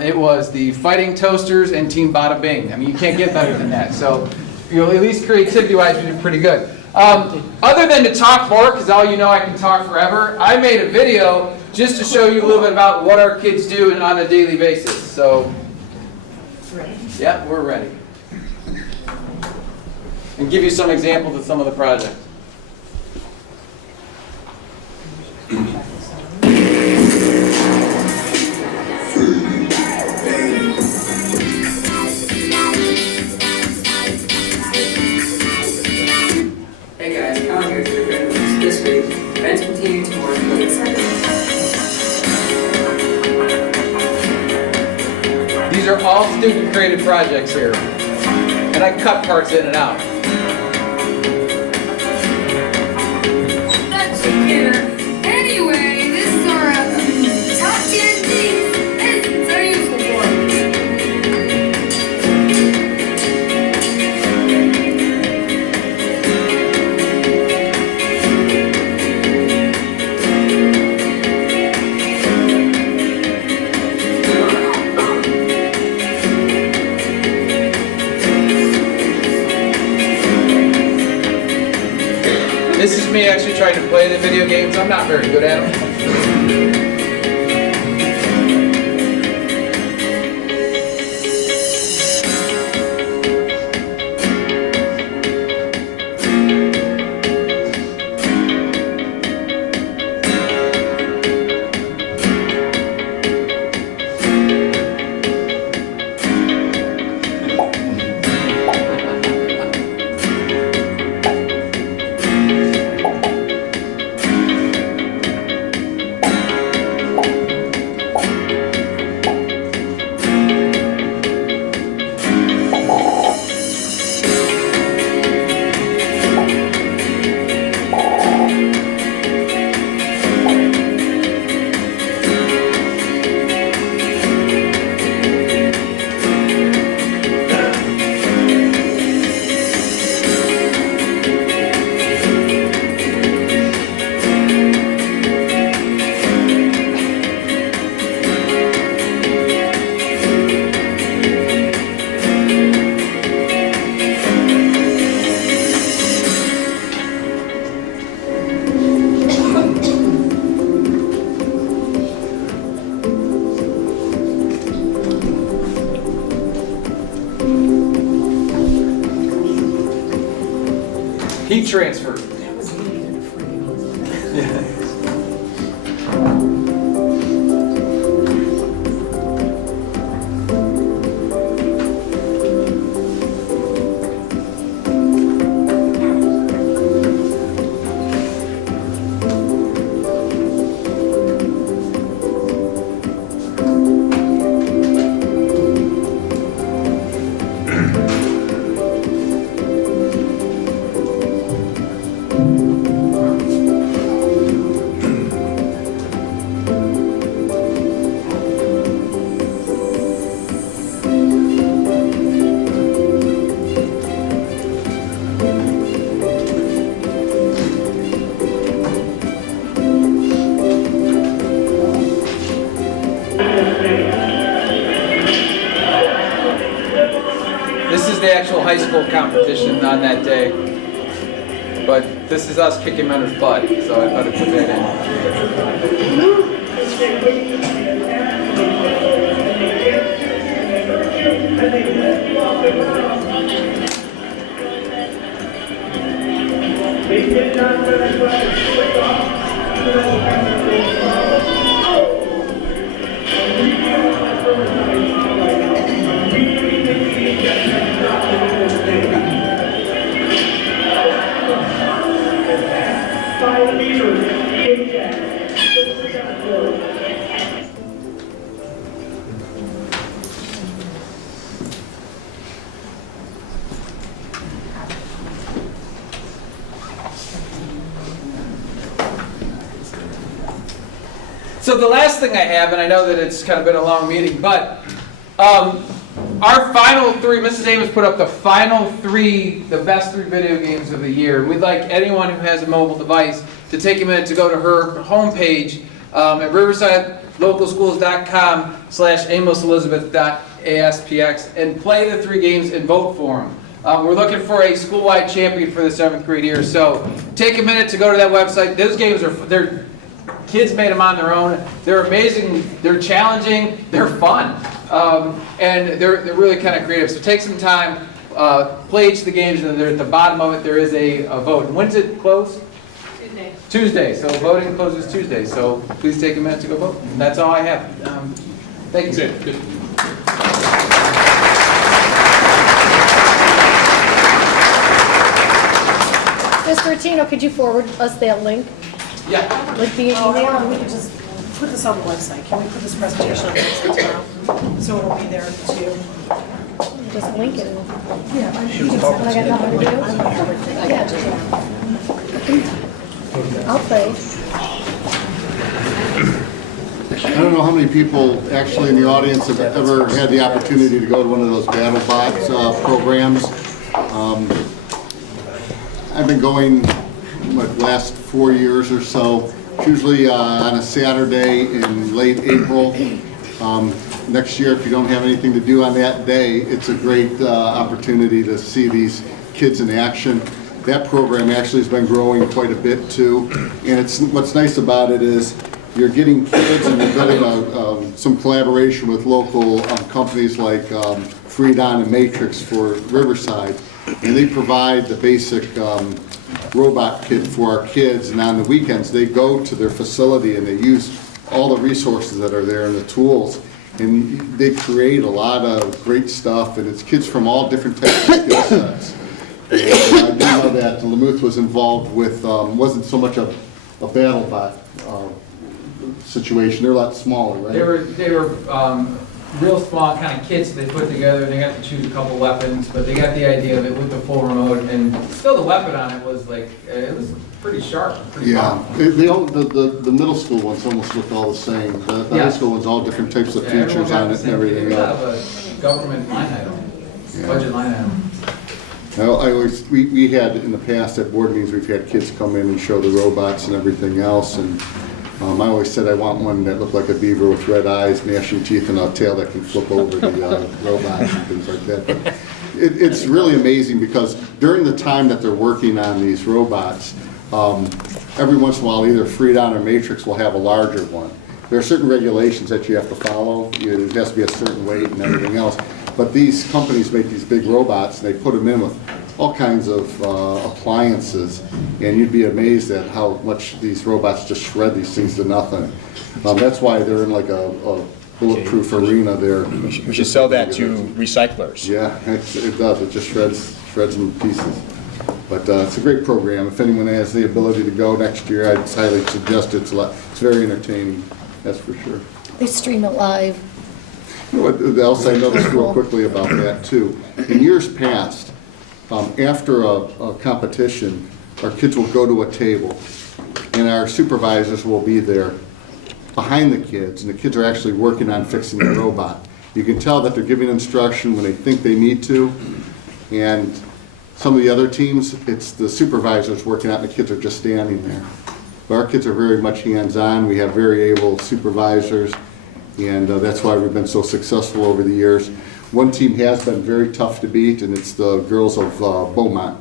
it was the Fighting Toasters and Team Bada Bing. I mean, you can't get better than that. So, you know, at least creativity-wise, we did pretty good. Other than to talk more, because all you know I can talk forever, I made a video just to show you a little bit about what our kids do on a daily basis. So, yeah, we're ready. And give you some examples of some of the projects. Hey guys, Colin here to the Riverside. This week, events continue to work really exciting. These are all student-created projects here, and I cut parts in and out. That's here. Anyway, this is our top 10 things engines are useful for. This is me actually trying to play the video games. I'm not very good at them. Heat transfer. high school competition on that day. But this is us kicking Mentor's butt, so I thought I'd put that So the last thing I have, and I know that it's kind of been a long meeting, but our final three, Mrs. Amos put up the final three, the best three video games of the year. We'd like anyone who has a mobile device to take a minute to go to her homepage at riversidelocalschools.com/amoselizabeth.aspx and play the three games and vote for them. We're looking for a school-wide champion for the 7th grade year, so take a minute to go to that website. Those games they're kids made them on their own. They're amazing. They're challenging. They're fun, and they're really kind of creative. So take some time, play each of the games, and at the bottom of it there is a vote. And when's it close? Tuesday. So voting closes Tuesday. So please take a minute to go vote. And that's all I have. Thank you. Good. Mr. Attino, could you forward us that link? Yeah. Like the email? We could just put this on the website. Can we put this presentation on the website tomorrow? So it'll be there too. Just link it. Yeah, I I got nothing to do. I'll play. I don't know how many people actually in the audience have ever had the opportunity to go to one of those BattleBots programs. I've been going last 4 years or so. It's usually on a Saturday in late April. Next year, if you don't have anything to do on that day, it's a great opportunity to see these kids in action. That program actually has been growing quite a bit too. And what's nice about it is you're getting kids and you're getting some collaboration with local companies like Freedon and Matrix for Riverside. And they provide the basic robot kit for our kids, and on the weekends they go to their facility and they use all the resources that are there and the tools, and they create a lot of great stuff, and it's kids from all different types of skill sets. And I do know that Lamouth was involved with, wasn't so much a BattleBot situation. They're a lot smaller, right? They were real small kind of kits they put together. They got to choose a couple weapons, but they got the idea of it with the full remote, and still the weapon on it was like, it was pretty sharp, pretty Yeah, fun. the middle school ones almost look all the same. The high school ones, all different types of features on it and everything else. It was a government line item, budget line item. We had in the past at board meetings, we've had kids come in and show the robots and everything else, and I always said I want one that looked like a beaver with red eyes, gnashing teeth, and a tail that can flip over the robots and things like that. But it's really amazing because during the time that they're working on these robots, every once in a while either Freedon or Matrix will have a larger one. There are certain regulations that you have to follow. It has to be a certain weight and everything else. But these companies make these big robots and they put them in with all kinds of appliances, and you'd be amazed at how much these robots just shred these things to nothing. That's why they're in like a bulletproof arena there. We should sell that to recyclers. Yeah, it does. It just shreds them to pieces. But it's a great program. If anyone has the ability to go next year, I'd highly suggest it. It's very entertaining, that's for sure. They stream it live. What else I noticed real quickly about that too, in years past, after a competition, our kids will go to a table and our supervisors will be there behind the kids, and the kids are actually working on fixing the robot. You can tell that they're giving instruction when they think they need to, and some of the other teams, it's the supervisors working out and the kids are just standing there. But our kids are very much hands-on. We have very able supervisors, and that's why we've been so successful over the years. one team has been very tough to beat, and it's the girls of Beaumont.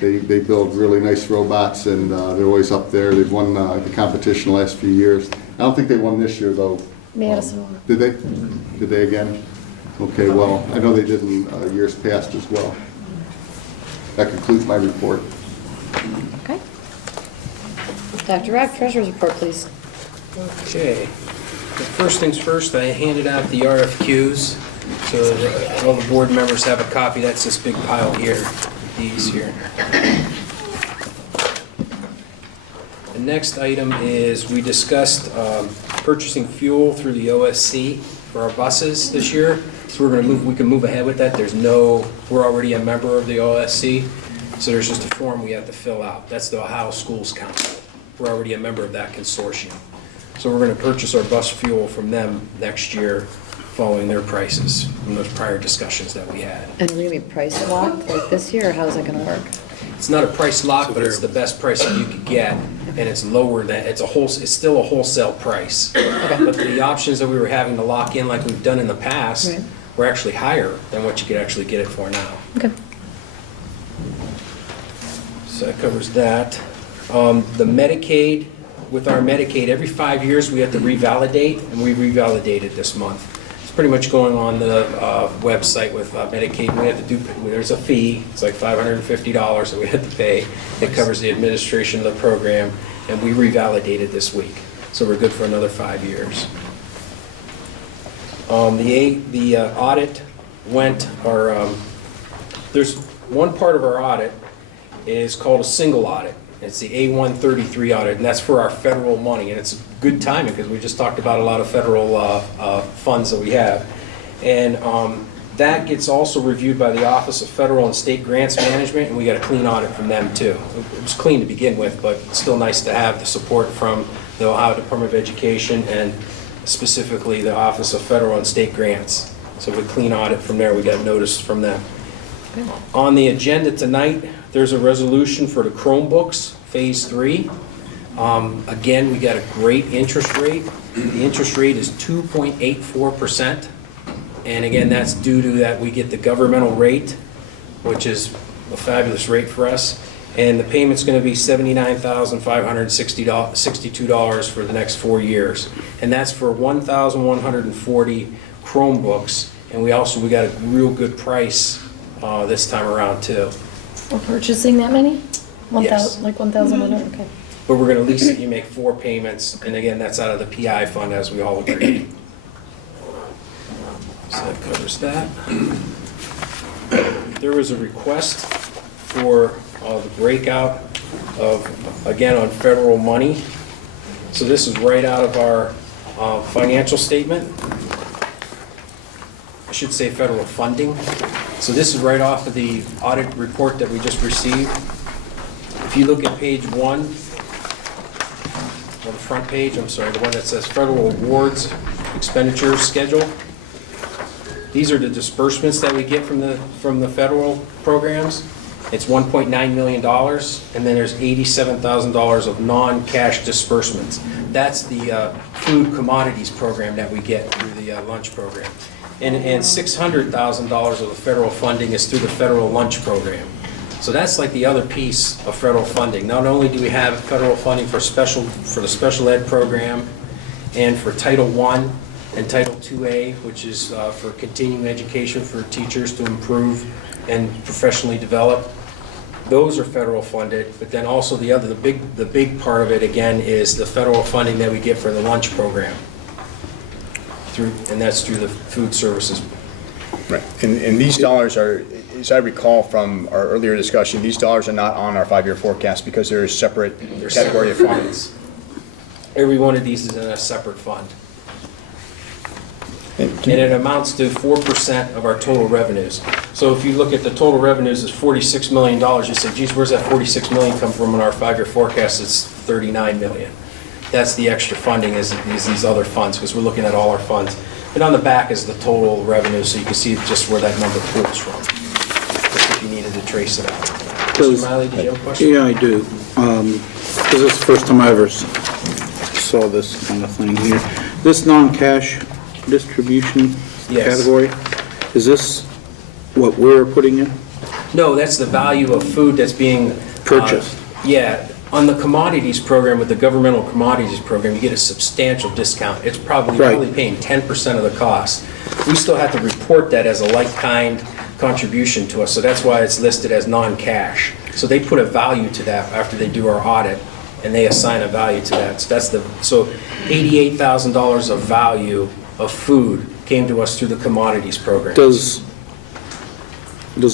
They build really nice robots, and they're always up there. They've won the competition the last few years. I don't think they won this year, though. Madison. Did they? Did they again? Okay, well, I know they did in years past as well. That concludes my report. Okay. Dr. Rack, treasurer's report, please. Okay. First things first, I handed out the RFQs, so that all the board members have a copy. That's this big pile here, these here. The next item is, we discussed purchasing fuel through the OSC for our buses this year. So we can move ahead with that. We're already a member of the OSC, so there's just a form we have to fill out. That's the Ohio Schools Council. We're already a member of that consortium. So we're going to purchase our bus fuel from them next year, following their prices from those prior discussions that we had. And are we going to be price locked like this year, or how's that going to work? It's not a price lock, but it's the best price that you could get, and it's lower than, it's still a wholesale price. But the options that we were having to lock in like we've done in the past Right. were actually higher than what you could actually get it for now. Okay. So that covers that. The Medicaid, with our Medicaid, every 5 years we have to revalidate, and we revalidated this month. It's pretty much going on the website with Medicaid. We have to do, there's a fee, it's like $550 that we have to pay. It covers the administration of the program, and we revalidated this week. So we're good for another 5 years. The audit went, there's one part of our audit is called a single audit. It's the A133 audit, and that's for our federal money, and it's good timing because we just talked about a lot of federal funds that we have. And that gets also reviewed by the Office of Federal and State Grants Management, and we got a clean audit from them too. It was clean to begin with, but it's still nice to have the support from the Ohio Department of Education and specifically the Office of Federal and State Grants. So with a clean audit from there, we got notice from them. On the agenda tonight, there's a resolution for the Chromebooks, Phase 3. Again, we got a great interest rate. The interest rate is 2.84%. And again, that's due to that we get the governmental rate, which is a fabulous rate for us. And the payment's going to be $79,562 for the next 4 years. And that's for 1,140 Chromebooks. And we got a real good price this time around too. We're purchasing that many? Yes. 1,100, okay. But we're going to lease it, you make 4 payments, and again, that's out of the PI fund as we all agree. So that covers that. There was a request for the breakout of, again, on federal money. So this is right out of our financial statement. I should say federal funding. So this is right off of the audit report that we just received. If you look at page 1, or the front page, I'm sorry, the one that says Federal Awards Expenditures Schedule. These are the disbursements that we get from the federal programs. It's $1.9 million, and then there's $87,000 of non-cash disbursements. That's the food commodities program that we get through the lunch program. And $600,000 of the federal funding is through the federal lunch program. So that's like the other piece of federal funding. Not only do we have federal funding for the special ed program and for Title I and Title IIA, which is for continuing education for teachers to improve and professionally develop. Those are federal funded, but then also the big part of it again is the federal funding that we get for the lunch program. And that's through the food services. Right, and these dollars are, as I recall from our earlier discussion, these dollars are not on our 5-year forecast because they're a separate category of funds. Every one of these is in a separate fund. And it amounts to 4% of our total revenues. So if you look at the total revenues is $46 million, you say, geez, where's that $46 million come from in our 5-year forecast? It's $39 million. That's the extra funding is these other funds, because we're looking at all our funds. And on the back is the total revenue, so you can see just where that number pulls from, just if you needed to trace it out. Mr. Miley, did you have a question? Yeah, I do. This is the first time I ever saw this kind of thing here. This non-cash distribution Yes. category, Is this what we're putting in? No, that's the value of food that's being... Purchased. Yeah, on the commodities program, with the governmental commodities program, you get a substantial discount. It's probably Right. only paying 10% of the cost. We still have to report that as a like-kind contribution to us, so that's why it's listed as non-cash. So they put a value to that after they do our audit, and they assign a value to that. So $88,000 of value of food came to us through the commodities program. Does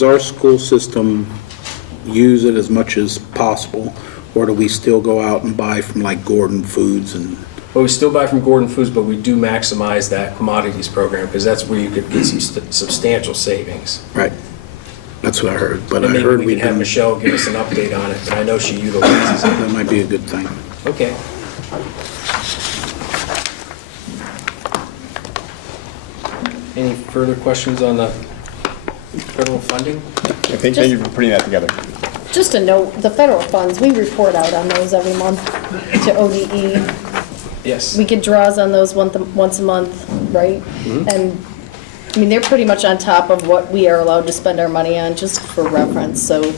our school system use it as much as possible, or do we still go out and buy from like Gordon Foods and? Well, we still buy from Gordon Foods, but we do maximize that commodities program, because that's where you could get some substantial savings. Right. That's what I heard, but And I maybe heard we we can have didn't. Michelle give us an update on it, but I know she utilizes it. That might be a good thing. Okay. Any further questions on the federal funding? I think, thank you for putting that together. Just a note, the federal funds, we report out on those every month to ODE. Yes. We get draws on those once a month, right? And, I mean, they're pretty much on top of what we are allowed to spend our money on, just for reference, so.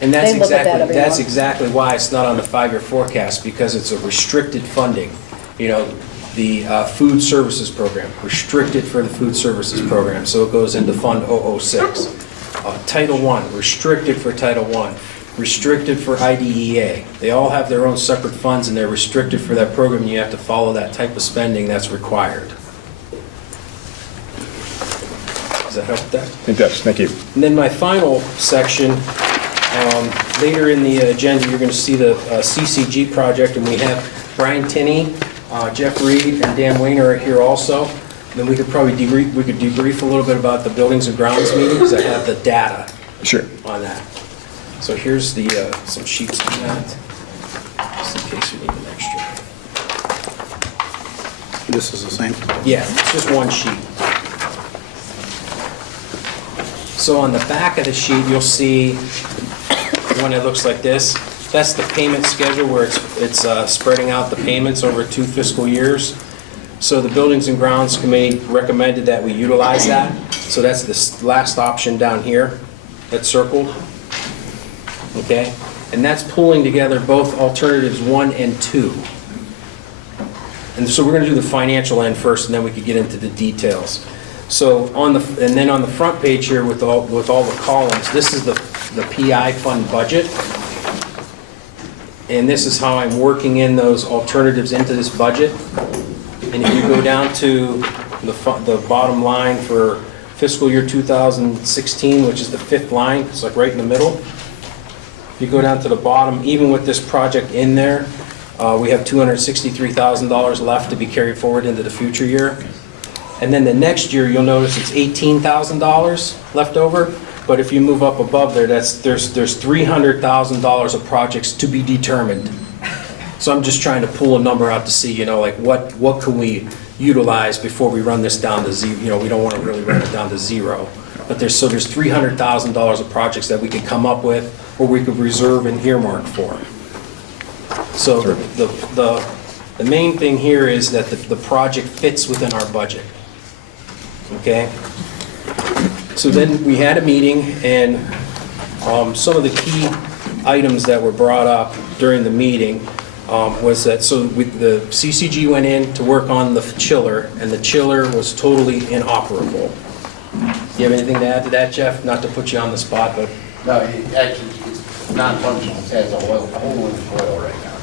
And that's They look at that every that's month. exactly why it's not on the five-year forecast, because it's a restricted funding. You know, the food services program, restricted for the food services program, so it goes into Fund 006. Title I, restricted for Title I, restricted for IDEA. They all have their own separate funds, and they're restricted for that program, and you have to follow that type of spending that's required. Does that help with that? It does, thank you. And then my final section, later in the agenda, you're going to see the CCG project, and we have Brian Tinney, Jeff Reed, and Dan Wayner are here also. Then we could probably debrief a little bit about the buildings and grounds meeting, because I have the data Sure. on that. So here's the some sheets on that, just in case we need an extra. This is the same? Yeah, it's just one sheet. So on the back of the sheet, you'll see one that looks like this. That's the payment schedule, where it's spreading out the payments over 2 fiscal years. So the Buildings and Grounds Committee recommended that we utilize that. So that's the last option down here that's circled. Okay? And that's pulling together both alternatives 1 and 2. And so we're going to do the financial end first, and then we could get into the details. So on the front page here with all the columns, this is the PI fund budget. And this is how I'm working in those alternatives into this budget. And if you go down to the bottom line for fiscal year 2016, which is the 5th line, it's like right in the middle. If you go down to the bottom, even with this project in there, we have $263,000 left to be carried forward into the future year. And then the next year, you'll notice it's $18,000 left over. But if you move up above there, there's $300,000 of projects to be determined. So I'm just trying to pull a number out to see, like what can we utilize before we run this down to zero. We don't want to really run it down to zero. But there's $300,000 of projects that we could come up with, or we could reserve and earmark for. So the main thing here is that the project fits within our budget. Okay? So then we had a meeting, and some of the key items that were brought up during the meeting was that, the CCG went in to work on the chiller, and the chiller was totally inoperable. Do you have anything to add to that, Jeff? Not to put you on the spot, but... No, actually, it's non-functional. It has a hole in the coil right now.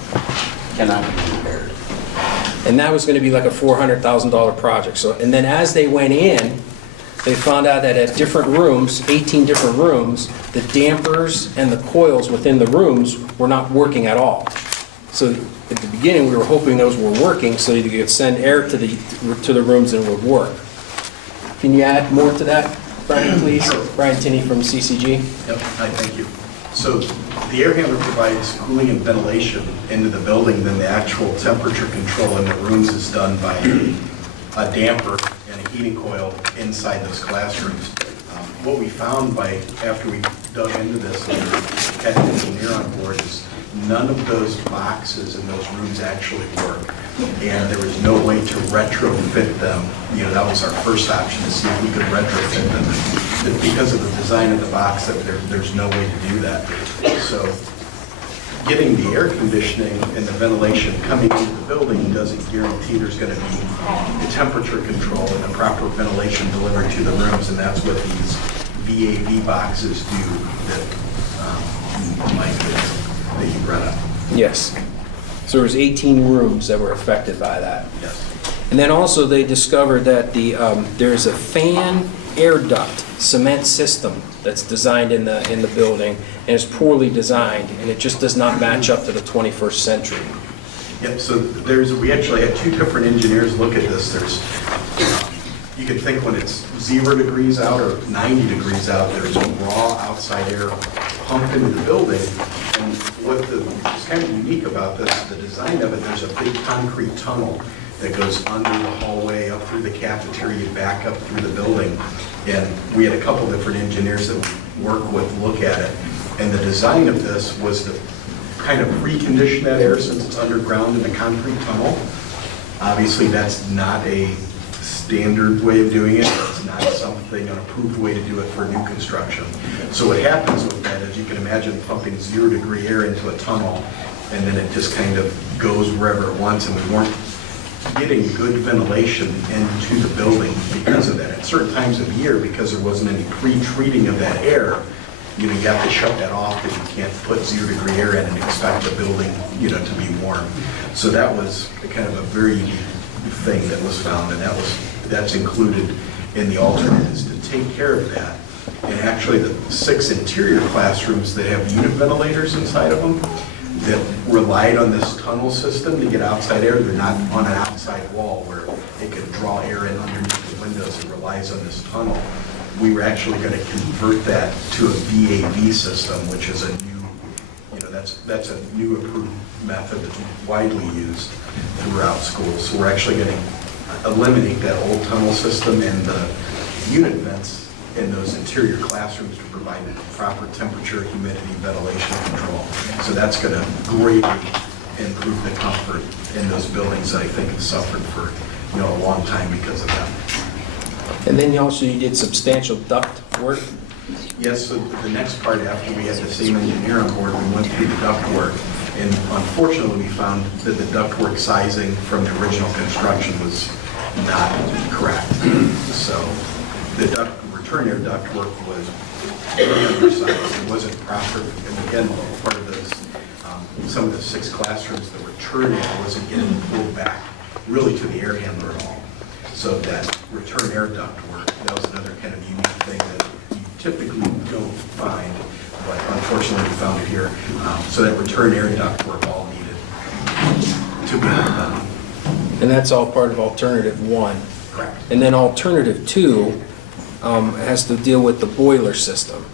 Cannot be repaired. And that was going to be like a $400,000 project. So, and then as they went in, they found out that at different rooms, 18 different rooms, the dampers and the coils within the rooms were not working at all. So at the beginning, we were hoping those were working so you could send air to the rooms and it would work. Can you add more to that, Brian, please? Brian Tinney from CCG. Yep, hi, thank you. So the air handler provides cooling and ventilation into the building, then the actual temperature control in the rooms is done by a damper and a heating coil inside those classrooms. What we found after we dug into this and had an engineer on board is none of those boxes in those rooms actually work. And there was no way to retrofit them. You know, that was our first option, to see if we could retrofit them. But because of the design of the box, that there's no way to do that. So getting the air conditioning and the ventilation coming into the building doesn't guarantee there's going to be the temperature control and the proper ventilation delivered to the rooms, and that's what these VAV boxes do that Mike, that you brought up. Yes. So there was 18 rooms that were affected by that. Yes. And then also they discovered that there's a fan air duct cement system that's designed in the building, and it's poorly designed, and it just does not match up to the 21st century. Yep, so we actually had two different engineers look at this. You can think when it's 0 degrees out or 90 degrees out, there's a raw outside air pumped into the building. And what's kind of unique about this, the design of it, there's a big concrete tunnel that goes under the hallway, up through the cafeteria, back up through the building. And we had a couple different engineers that we work with look at it. And the design of this was to kind of precondition that air since it's underground in the concrete tunnel. Obviously, that's not a standard way of doing it. It's not something, an approved way to do it for new construction. So what happens with that is you can imagine pumping 0 degree air into a tunnel, and then it just kind of goes wherever it wants, and we weren't getting good ventilation into the building because of that. At certain times of year, because there wasn't any pre-treating of that air, you have to shut that off, because you can't put 0 degree air in and expect the building, to be warm. So that was kind of a very unique thing that was found, and that's included in the alternatives to take care of that. And actually, the 6 interior classrooms that have unit ventilators inside of them that relied on this tunnel system to get outside air, they're not on an outside wall where it could draw air in underneath the windows. It relies on this tunnel. We were actually going to convert that to a VAV system, which is a new, that's a new approved method that's widely used throughout schools. So we're actually going to eliminate that old tunnel system and the unit vents in those interior classrooms to provide proper temperature, humidity, ventilation control. So that's going to greatly improve the comfort in those buildings that I think have suffered for a long time because of that. And then you did substantial duct work. Yes, so the next part, after we had the same engineer on board, we went through the duct work, and unfortunately we found that the ductwork sizing from the original construction was not correct. So the return air ductwork was very undersized. It wasn't proper, and again, part of those, some of the 6 classrooms, the return air wasn't getting pulled back really to the air handler at all. So that return air ductwork, that was another kind of unique thing that you typically don't find, but unfortunately we found it here. So that return air ductwork all needed to be done. And that's all part of alternative 1. Correct. And then alternative 2 has to deal with the boiler system.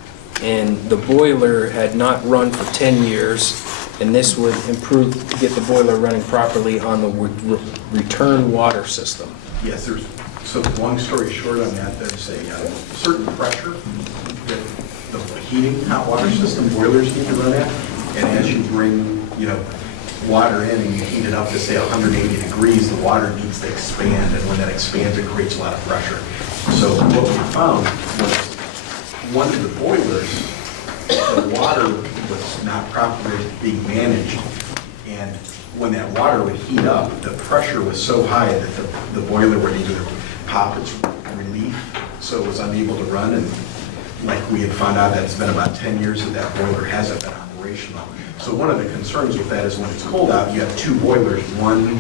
And the boiler had not run for 10 years, and this would improve, get the boiler running properly on the return water system. Yes, so long story short on that, there's a certain pressure that the heating hot water system boilers need to run at, and as you bring, water in and you heat it up to say 180 degrees, the water needs to expand, and when that expands, it creates a lot of pressure. So what we found was one of the boilers, the water was not properly being managed, and when that water would heat up, the pressure was so high that the boiler would either pop its relief, so it was unable to run, and like we had found out, that's been about 10 years that boiler hasn't been operational. So one of the concerns with that is when it's cold out, you have 2 boilers. One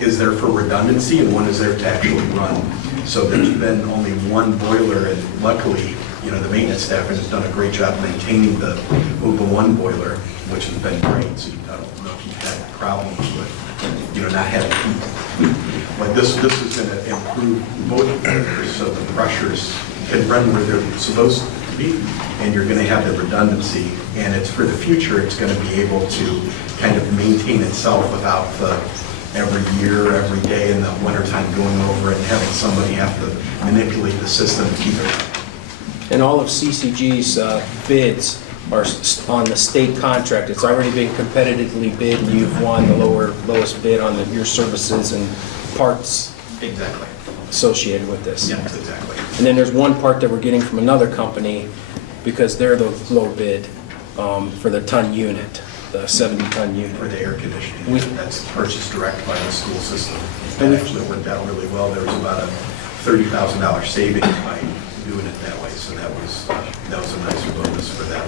is there for redundancy and one is there to actually run. So there's been only 1 boiler, and luckily, the maintenance staff has done a great job maintaining the 1 boiler, which has been great. So I don't know if you've had problems with, not having heat. But this is going to improve both boilers, so the pressures can run where they're supposed to be, and you're going to have the redundancy. And it's for the future, it's going to be able to kind of maintain itself without the every year, every day in the wintertime going over and having somebody have to manipulate the system to keep it running. And all of CCG's bids are on the state contract. It's already been competitively bid, and you've won the lowest bid on your services and parts Exactly. associated with this. Yes, exactly. And then there's one part that we're getting from another company because they're the low bid for the ton unit, the 70-ton unit. For the air conditioning, We- that's purchased direct by the school system. It actually worked out really well. There was about a $30,000 savings by doing it that way, so that was a nice bonus for that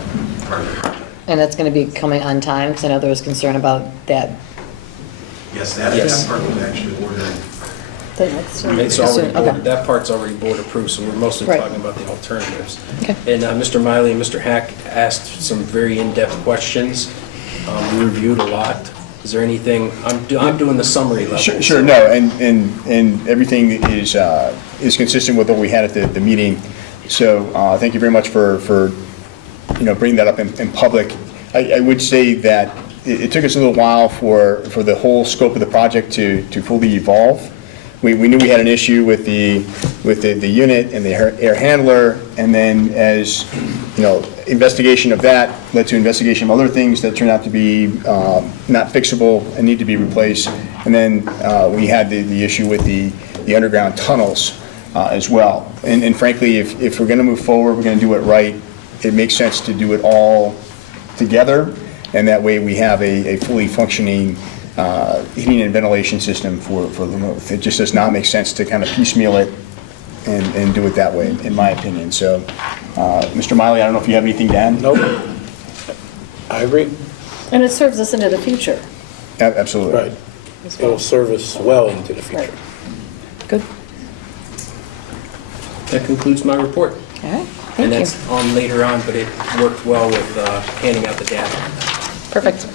part of the project. And that's going to be coming on time, because I know there was concern about that. Yes, that part was actually ordered. It's already, Okay. that part's already board approved, so we're mostly Right. talking about the alternatives. Okay. And Mr. Miley and Mr. Hack asked some very in-depth questions. We reviewed a lot. Is there anything, I'm doing the summary level. Sure, no, and everything is consistent with what we had at the meeting. So thank you very much for bringing that up in public. I would say that it took us a little while for the whole scope of the project to fully evolve. We knew we had an issue with the unit and the air handler, and then as investigation of that led to investigation of other things that turned out to be not fixable and need to be replaced. And then we had the issue with the underground tunnels as well. And frankly, if we're going to move forward, we're going to do it right, it makes sense to do it all together, and that way we have a fully functioning heating and ventilation system for the north. It just does not make sense to kind of piecemeal it and do it that way, in my opinion. So, Mr. Miley, I don't know if you have anything to add? Nope. I agree. And it serves us into the future. Absolutely. Right. It'll serve us well into the future. Right. Good. That concludes my report. All right, And thank you. that's on later on, but it worked well with handing out the data. Perfect.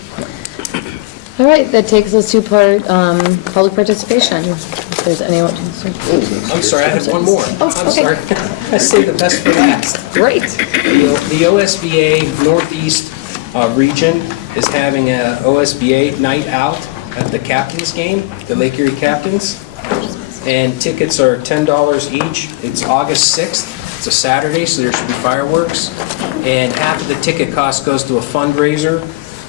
All right, that takes us to public participation. If there's anyone. I'm sorry, I had one more. Oh, I'm okay. sorry. I saved the best for last. Great. The OSBA Northeast region is having a OSBA night out at the Captains game, the Lake Erie Captains. And tickets are $10 each. It's August 6th. It's a Saturday, so there should be fireworks. And half of the ticket cost goes to a fundraiser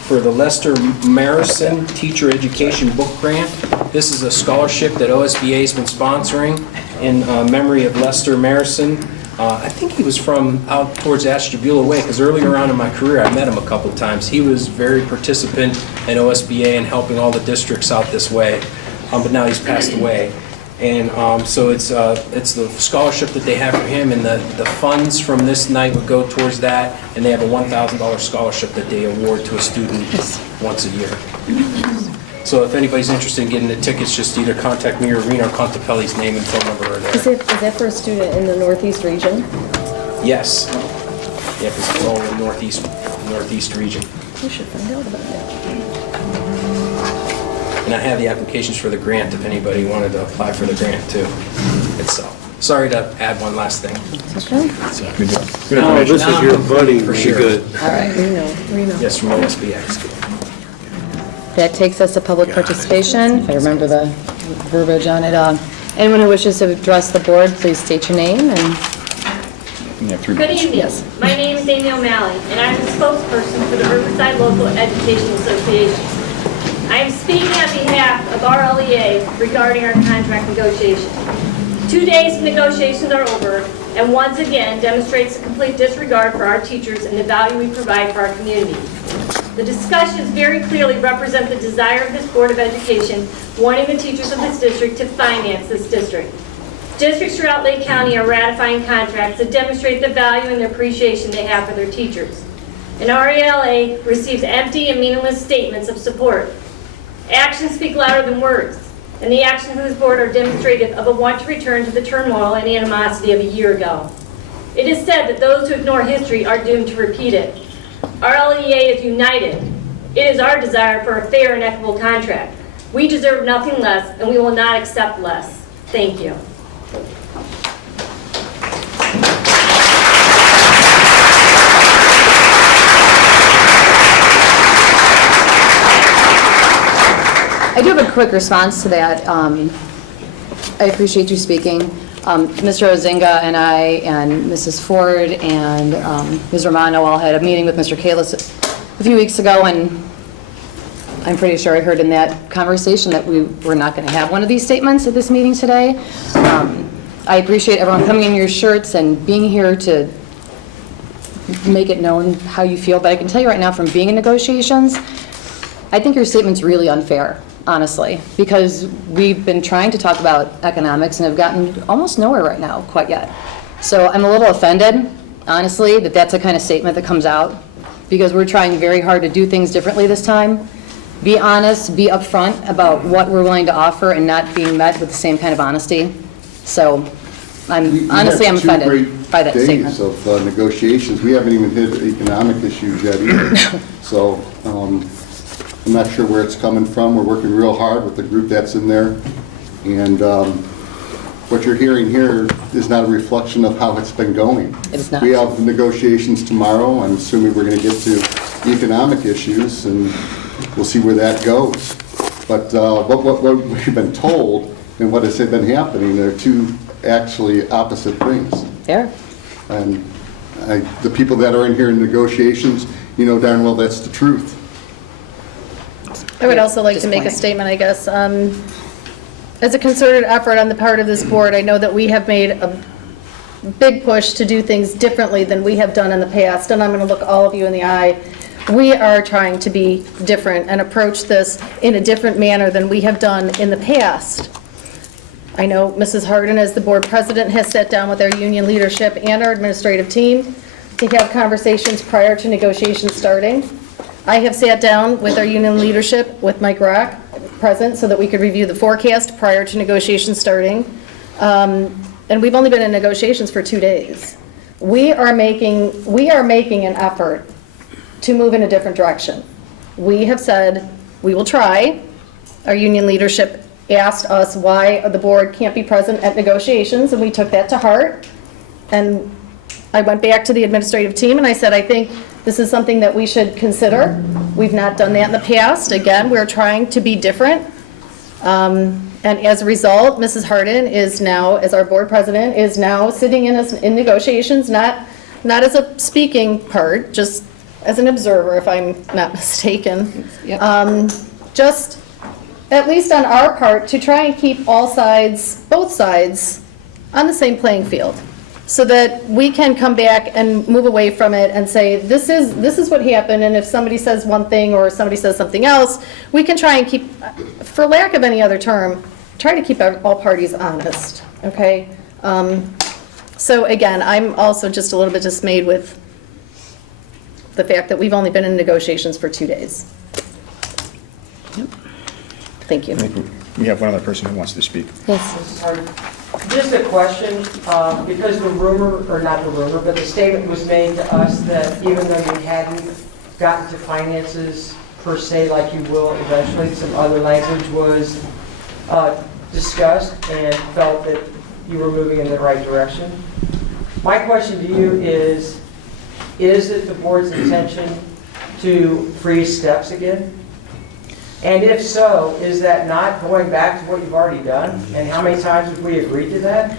for the Lester Marison Teacher Education Book Grant. This is a scholarship that OSBA has been sponsoring in memory of Lester Marison. I think he was from out towards Ashtabula Way, because earlier on in my career, I met him a couple times. He was very participant in OSBA and helping all the districts out this way, but now he's passed away. And so it's the scholarship that they have for him, and the funds from this night would go towards that, and they have a $1,000 scholarship that they award to a student once a year. So if anybody's interested in getting the tickets, just either contact me or Reno Contapelli's name and phone number are there. Is that for a student in the Northeast region? Yes. Yeah, because it's all in the Northeast region. We should find out about that. And I have the applications for the grant if anybody wanted to apply for the grant too itself. Sorry to add one last thing. Okay. Good Oh, information. this is your buddy. For You're sure. good. All right. Reno. Yes, from OSBA. That takes us to public participation. If I remember the verbiage on it. Anyone who wishes to address the board, please state your name and. Good evening. Yes. My name is Amy O'Malley, and I'm the spokesperson for the Riverside Local Education Association. I am speaking on behalf of RLEA regarding our contract negotiations. 2 days of negotiations are over, and once again demonstrates a complete disregard for our teachers and the value we provide for our community. The discussions very clearly represent the desire of this Board of Education wanting the teachers of this district to finance this district. Districts throughout Lake County are ratifying contracts that demonstrate the value and the appreciation they have for their teachers. And RELA receives empty and meaningless statements of support. Actions speak louder than words, and the actions of this board are demonstrative of a want to return to the turmoil and animosity of a year ago. It is said that those who ignore history are doomed to repeat it. RLEA is united. It is our desire for a fair and equitable contract. We deserve nothing less, and we will not accept less. Thank you. I do have a quick response to that. I appreciate you speaking. Mr. Ozinga and I and Mrs. Ford and Ms. Romano all had a meeting with Mr. Kalis a few weeks ago, and I'm pretty sure I heard in that conversation that we were not going to have one of these statements at this meeting today. I appreciate everyone coming in your shirts and being here to make it known how you feel, but I can tell you right now from being in negotiations, I think your statement's really unfair, honestly, because we've been trying to talk about economics and have gotten almost nowhere right now, quite yet. So I'm a little offended, honestly, that that's the kind of statement that comes out, because we're trying very hard to do things differently this time. Be honest, be upfront about what we're willing to offer and not being met with the same kind of honesty. So I'm offended by that statement. Days of negotiations. We haven't even hit economic issues yet either. So I'm not sure where it's coming from. We're working real hard with the group that's in there. And what you're hearing here is not a reflection of how it's been going. It's not. We have negotiations tomorrow. I'm assuming we're going to get to economic issues, and we'll see where that goes. But what we've been told and what has been happening are two actually opposite things. Yeah. And the people that are in here in negotiations, you know darn well that's the truth. I would also like to make a statement, I guess. As a concerted effort on the part of this board, I know that we have made a big push to do things differently than we have done in the past, and I'm going to look all of you in the eye. We are trying to be different and approach this in a different manner than we have done in the past. I know Mrs. Harden, as the board president, has sat down with our union leadership and our administrative team to have conversations prior to negotiations starting. I have sat down with our union leadership, with Mike Rock present, so that we could review the forecast prior to negotiations starting. And we've only been in negotiations for 2 days. We are making an effort to move in a different direction. We have said we will try. Our union leadership asked us why the board can't be present at negotiations, and we took that to heart. And I went back to the administrative team and I said, I think this is something that we should consider. We've not done that in the past. Again, we're trying to be different. And as a result, Mrs. Harden is now, as our board president, is now sitting in negotiations, not as a speaking part, just as an observer, if I'm not mistaken. Yep. Just at least on our part, to try and keep all sides, both sides, on the same playing field, so that we can come back and move away from it and say, this is what happened, and if somebody says one thing or somebody says something else, we can try and keep, for lack of any other term, try to keep all parties honest, okay? So again, I'm also just a little bit dismayed with the fact that we've only been in negotiations for 2 days. Yep. Thank you. Thank you. We have one other person who wants to speak. Yes. Just a question, because the rumor, or not the rumor, but the statement was made to us that even though you hadn't gotten to finances per se like you will eventually, some other language was discussed and felt that you were moving in the right direction. My question to you is it the board's intention to freeze steps again? And if so, is that not going back to what you've already done? And how many times have we agreed to that?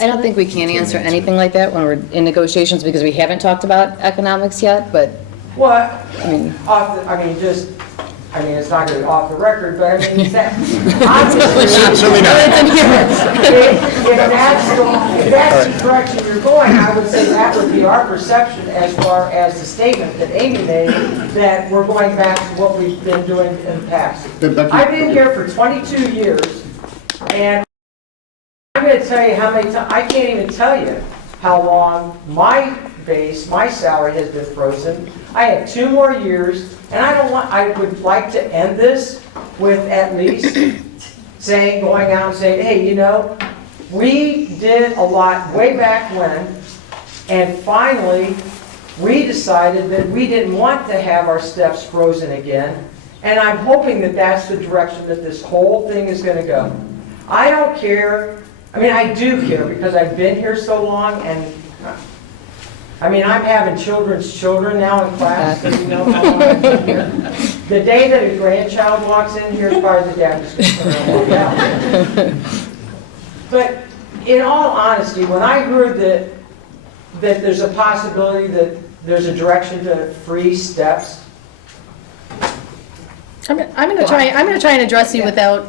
I don't think we can answer anything like that when we're in negotiations because we haven't talked about economics yet, but. What? I mean, it's not going to be off the record, but I mean, Certainly if that's the direction you're going, I would say that would be our perception as far as the statement that Amy made, that we're going back to what we've been doing in the past. I've been here for 22 years, and I'm going to tell you how many times, I can't even tell you how long my salary has been frozen. I have 2 more years, and I would like to end this with at least going out and saying, hey, you know, we did a lot way back when, and finally, we decided that we didn't want to have our steps frozen again, and I'm hoping that that's the direction that this whole thing is going to go. I don't care. I mean, I do care because I've been here so long, and I mean, I'm having children's children now in class, so you know how long I've been here. The day that a grandchild walks in here is probably the dad who's going to walk out. But in all honesty, when I heard that there's a possibility that there's a direction to freeze steps, I'm going to try and address you without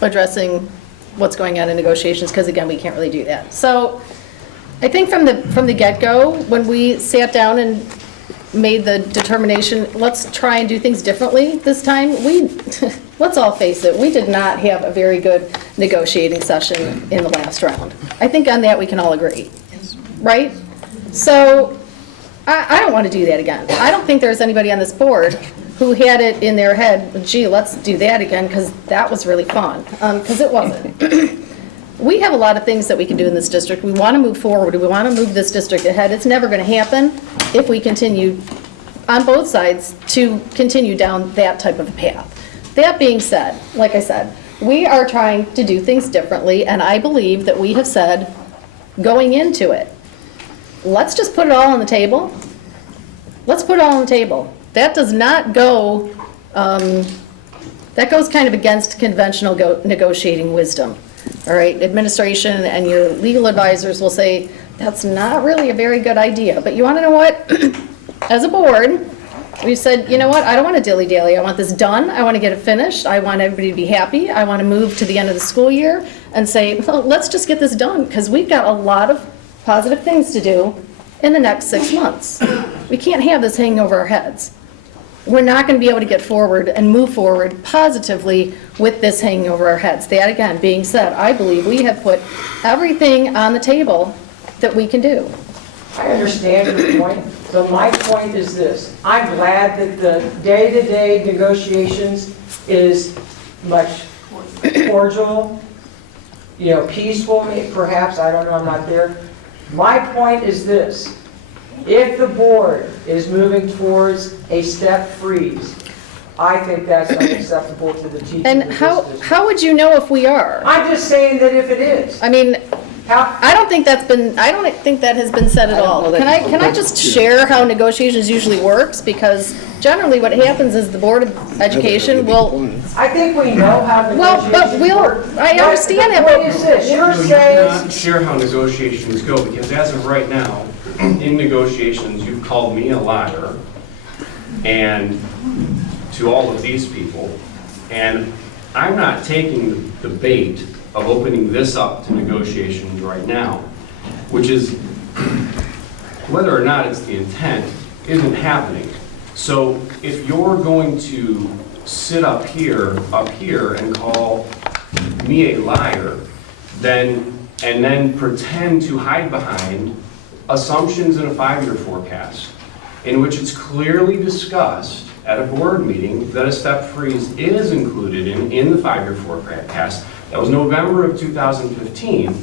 addressing what's going on in negotiations, because again, we can't really do that. So I think from the get-go, when we sat down and made the determination, let's try and do things differently this time, let's all face it, we did not have a very good negotiating session in the last round. I think on that we can all agree, right? So I don't want to do that again. I don't think there's anybody on this board who had it in their head, gee, let's do that again, because that was really fun, because it wasn't. We have a lot of things that we can do in this district. We want to move forward. We want to move this district ahead. It's never going to happen if we continue on both sides to continue down that type of a path. That being said, like I said, we are trying to do things differently, and I believe that we have said going into it, let's just put it all on the table. Let's put it all on the table. That does not go, that goes kind of against conventional negotiating wisdom. All right, administration and your legal advisors will say, that's not really a very good idea. But you want to know what? As a board, we said, you know what, I don't want to dilly-dally. I want this done. I want to get it finished. I want everybody to be happy. I want to move to the end of the school year and say, well, let's just get this done, because we've got a lot of positive things to do in the next 6 months. We can't have this hanging over our heads. We're not going to be able to get forward and move forward positively with this hanging over our heads. That, again, being said, I believe we have put everything on the table that we can do. I understand your point, but my point is this. I'm glad that the day-to-day negotiations is much cordial, peaceful, perhaps, I don't know, I'm not there. My point is this. If the board is moving towards a step freeze, I think that's unacceptable to the teachers. And how would you know if we are? I'm just saying that if it is. I mean, I don't think that has been said at all. Can I just share how negotiations usually works? Because generally what happens is the Board of Education will. I think we know how negotiations work. I understand that. What is this? You're You saying. cannot share how negotiations go, because as of right now, in negotiations, you've called me a liar, and to all of these people, and I'm not taking the bait of opening this up to negotiations right now, which is, whether or not it's the intent, isn't happening. So if you're going to sit up here, and call me a liar, and then pretend to hide behind assumptions in a 5-year forecast, in which it's clearly discussed at a board meeting that a step freeze is included in the 5-year forecast. That was November of 2015.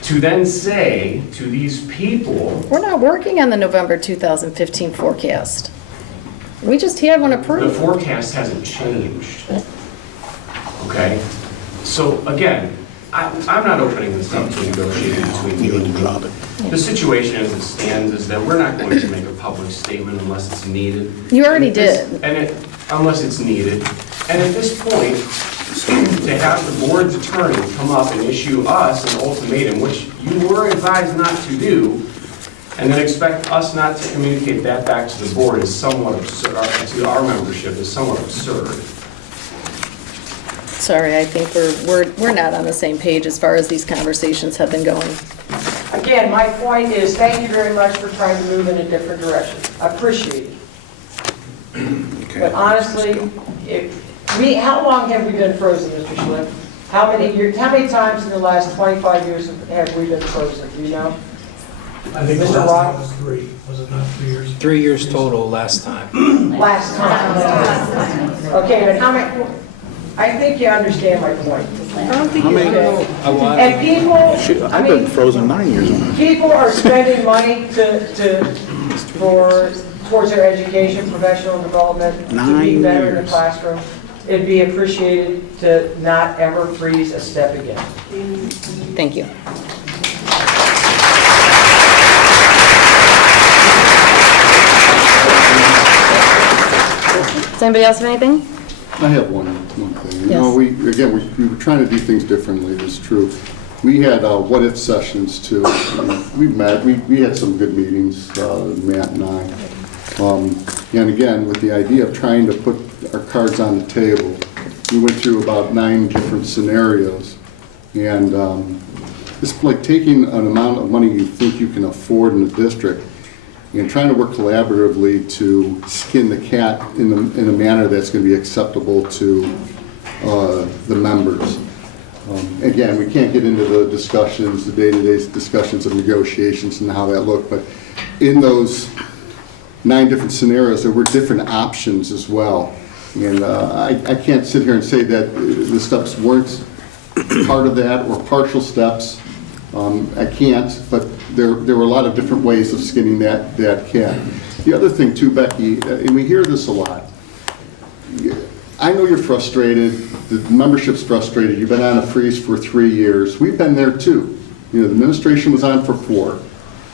To then say to these people... We're not working on the November 2015 forecast. We just had one approved. The forecast hasn't changed. Okay? So again, I'm not opening this up to negotiating between you and me. The situation as it stands is that we're not going to make a public statement unless it's needed. You already did. Unless it's needed. And at this point, to have the board's attorney come up and issue us an ultimatum, which you were advised not to do, and then expect us not to communicate that back to the board is somewhat absurd, to our membership is somewhat absurd. Sorry, I think we're not on the same page as far as these conversations have been going. Again, my point is, thank you very much for trying to move in a different direction. I appreciate it. Okay. But honestly, how long have we been frozen, Mr. Schlick? How many times in the last 25 years have we been frozen? Do you know? I think the Mr. last Rock? time was 3. Was it not 3 years? 3 years total last time. Last time. Okay, but how many? I think you understand my point. I don't think How many? And people, Shoot, I I've been mean, frozen 9 years on that. people are spending money towards their education, professional development, to 9 be better in the years. classroom. It'd be appreciated to not ever freeze a step again. Thank you. Does anybody else have anything? I have one thing. Yes. We were trying to do things differently, it's true. We had what-if sessions too. We met, we had some good meetings, Matt and I. And again, with the idea of trying to put our cards on the table, we went through about 9 different scenarios. And it's like taking an amount of money you think you can afford in the district and trying to work collaboratively to skin the cat in a manner that's going to be acceptable to the members. Again, we can't get into the discussions, the day-to-day discussions of negotiations and how that looked, but in those 9 different scenarios, there were different options as well. And I can't sit here and say that the steps weren't part of that or partial steps. I can't, but there were a lot of different ways of skinning that cat. The other thing too, Becky, and we hear this a lot, I know you're frustrated, the membership's frustrated, you've been on a freeze for 3 years. We've been there too. You know, the administration was on for 4.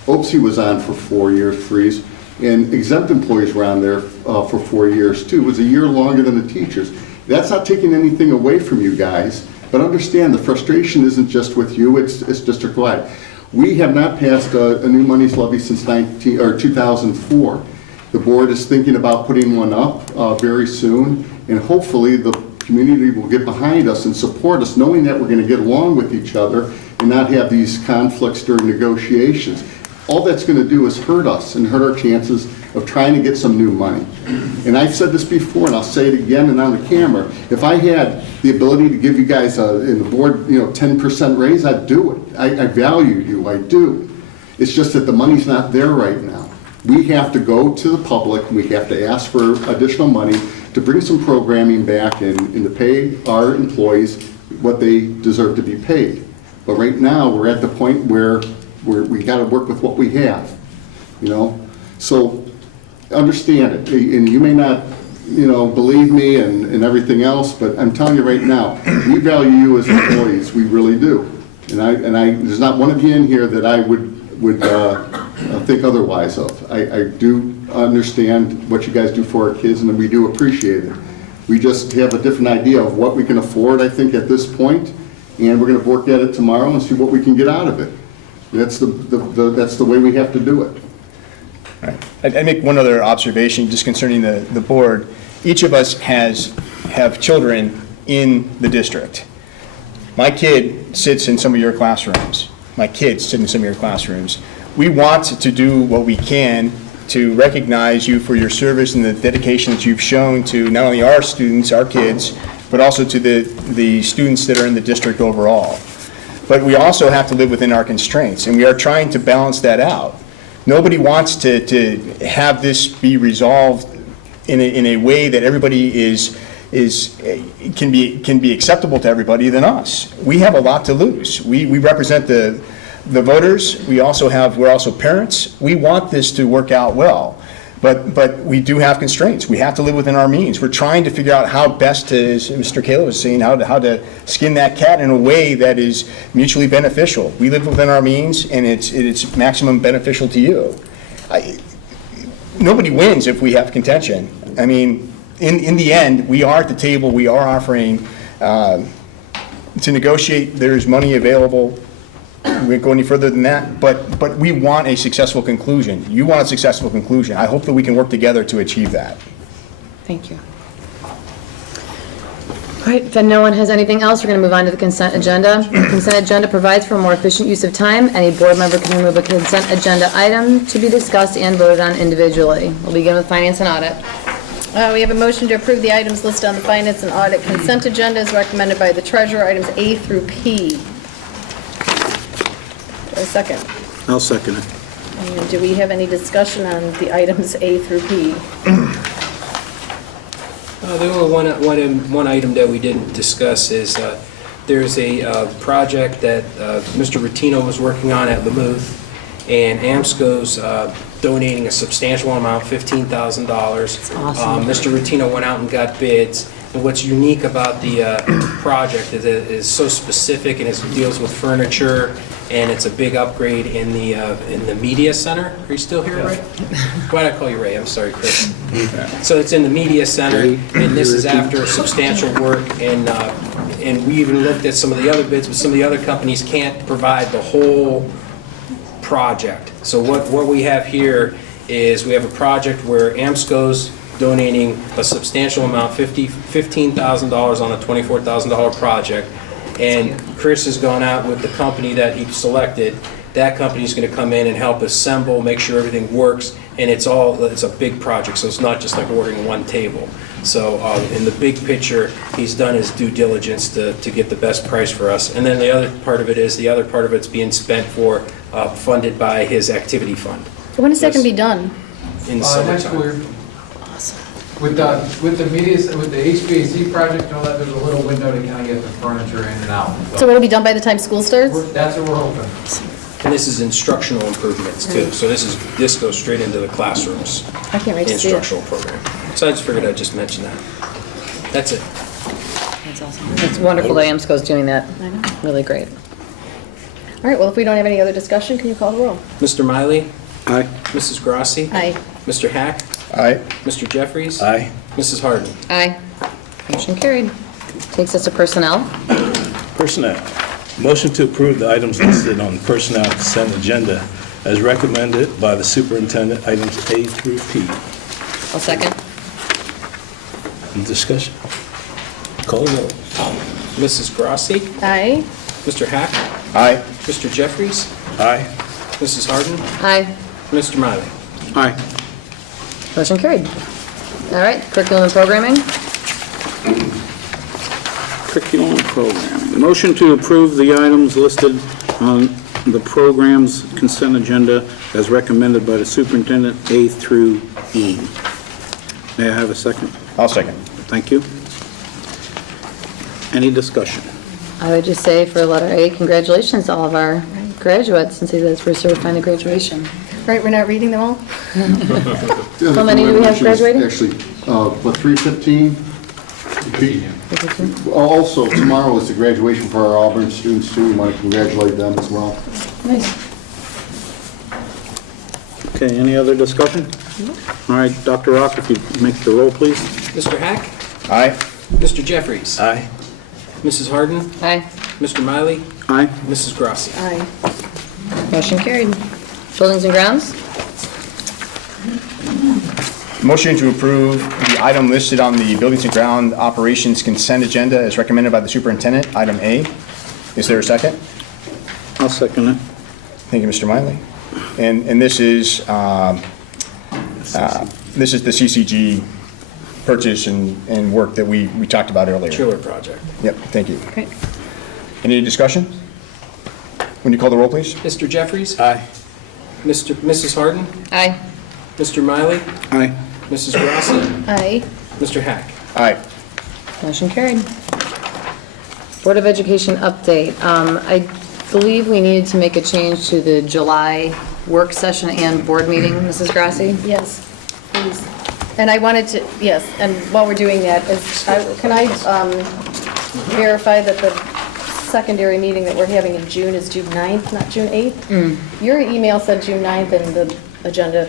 OPSI was on for 4 years freeze, and exempt employees were on there for 4 years too. It was a year longer than the teachers. That's not taking anything away from you guys, but understand the frustration isn't just with you, it's district-wide. We have not passed a new monies levy since 2004. The board is thinking about putting one up very soon, and hopefully the community will get behind us and support us, knowing that we're going to get along with each other and not have these conflicts during negotiations. All that's going to do is hurt us and hurt our chances of trying to get some new money. And I've said this before, and I'll say it again and on the camera. If I had the ability to give you guys in the board, 10% raise, I'd do it. I value you, I do. It's just that the money's not there right now. We have to go to the public, we have to ask for additional money to bring some programming back and to pay our employees what they deserve to be paid. But right now, we're at the point where we got to work with what we have, So understand it, and you may not, believe me and everything else, but I'm telling you right now, we value you as employees, we really do. And there's not one of you in here that I would think otherwise of. I do understand what you guys do for our kids, and we do appreciate it. We just have a different idea of what we can afford, I think, at this point, and we're going to work at it tomorrow and see what we can get out of it. That's the way we have to do it. All right. I'd make one other observation just concerning the board. Each of us have children in the district. My kid sits in some of your classrooms. My kids sit in some of your classrooms. We want to do what we can to recognize you for your service and the dedication that you've shown to not only our students, our kids, but also to the students that are in the district overall. But we also have to live within our constraints, and we are trying to balance that out. Nobody wants to have this be resolved in a way that everybody can be acceptable to everybody than us. We have a lot to lose. We represent the voters. We're also parents. We want this to work out well. But we do have constraints. We have to live within our means. We're trying to figure out how best to, as Mr. Kayla was saying, how to skin that cat in a way that is mutually beneficial. We live within our means, and it's maximum beneficial to you. Nobody wins if we have contention. I mean, in the end, we are at the table. We are offering to negotiate. There's money available. We won't go any further than that, but we want a successful conclusion. You want a successful conclusion. I hope that we can work together to achieve that. Thank you. All right, if no one has anything else, we're going to move on to the consent agenda. The consent agenda provides for more efficient use of time. Any board member can remove a consent agenda item to be discussed and voted on individually. We'll begin with finance and audit. We have a motion to approve the items listed on the finance and audit consent agenda as recommended by the treasurer, items A through P. A second. I'll second it. And do we have any discussion on the items A through P? The only one item that we didn't discuss is there's a project that Mr. Rottino was working on at Lamuth, and AMSCO's donating a substantial amount, $15,000. Awesome. Mr. Rottino went out and got bids. And what's unique about the project is it is so specific, and it deals with furniture, and it's a big upgrade in the media center. Are you still here, Ray? Why did I call you Ray? I'm sorry, Chris. So it's in the media center, and this is after substantial work in and we even looked at some of the other bids, but some of the other companies can't provide the whole project. So what we have here is we have a project where AMSCO's donating a substantial amount, $15,000 on a $24,000 project, and Chris has gone out with the company that he selected. That company's going to come in and help assemble, make sure everything works, and it's a big project, so it's not just like ordering one table. So in the big picture, he's done his due diligence to get the best price for us. And then the other part of it's being spent for, funded by his activity fund. When is that going to be done? In the Next summertime. school year. With the media, with the HVAC project and all that, there's a little window to kind of get the furniture in and out. So it'll be done by the time school starts? That's what we're hoping. And this is instructional improvements too. So this goes straight into the classrooms. I can't wait to see it. Instructional program. So I just figured I'd just mention that. That's it. That's awesome. It's wonderful that AMSCO's doing that. I know. Really great. All right, well, if we don't have any other discussion, can you call the roll? Mr. Miley? Aye. Mrs. Grassi? Aye. Mr. Hack? Aye. Mr. Jeffries? Aye. Mrs. Harden? Aye. Motion carried. Takes us to personnel. Personnel. Motion to approve the items listed on the personnel consent agenda as recommended by the superintendent, items A through P. I'll second. Any discussion? Call the roll. Mrs. Grassi? Aye. Mr. Hack? Aye. Mr. Jeffries? Aye. Mrs. Harden? Aye. Mr. Miley? Aye. Motion carried. All right, curriculum and programming. Curriculum and programming. Motion to approve the items listed on the program's consent agenda as recommended by the superintendent, A through E. May I have a second? I'll second. Thank you. Any discussion? I would just say for letter A, congratulations to all of our graduates since we're certifying the graduation. Right, we're not reading them all? How many do we have graduating? Actually, 315. Also, tomorrow is the graduation for our Auburn students too. We want to congratulate them as well. Nice. Okay, any other discussion? All right, Dr. Rock, if you'd make the roll, please. Mr. Hack? Aye. Mr. Jeffries? Aye. Mrs. Harden? Aye. Mr. Miley? Aye. Mrs. Grassi? Aye. Motion carried. Buildings and grounds. Motion to approve the item listed on the Buildings and Ground Operations consent agenda as recommended by the superintendent, item A. Is there a second? I'll second it. Thank you, Mr. Miley. And this is the CCG purchase and work that we talked about earlier. Chiller project. Yep, thank you. Great. Any discussion? When you call the roll, please. Mr. Jeffries? Aye. Mrs. Harden? Aye. Mr. Miley? Aye. Mrs. Grassi? Aye. Mr. Hack? Aye. Motion carried. Board of Education update. I believe we needed to make a change to the July work session and board meeting, Mrs. Grassi? Yes, please. And I wanted to, yes, and while we're doing that, can I verify that the secondary meeting that we're having in June is June 9th, not June 8th? Your email said June 9th, and the agenda,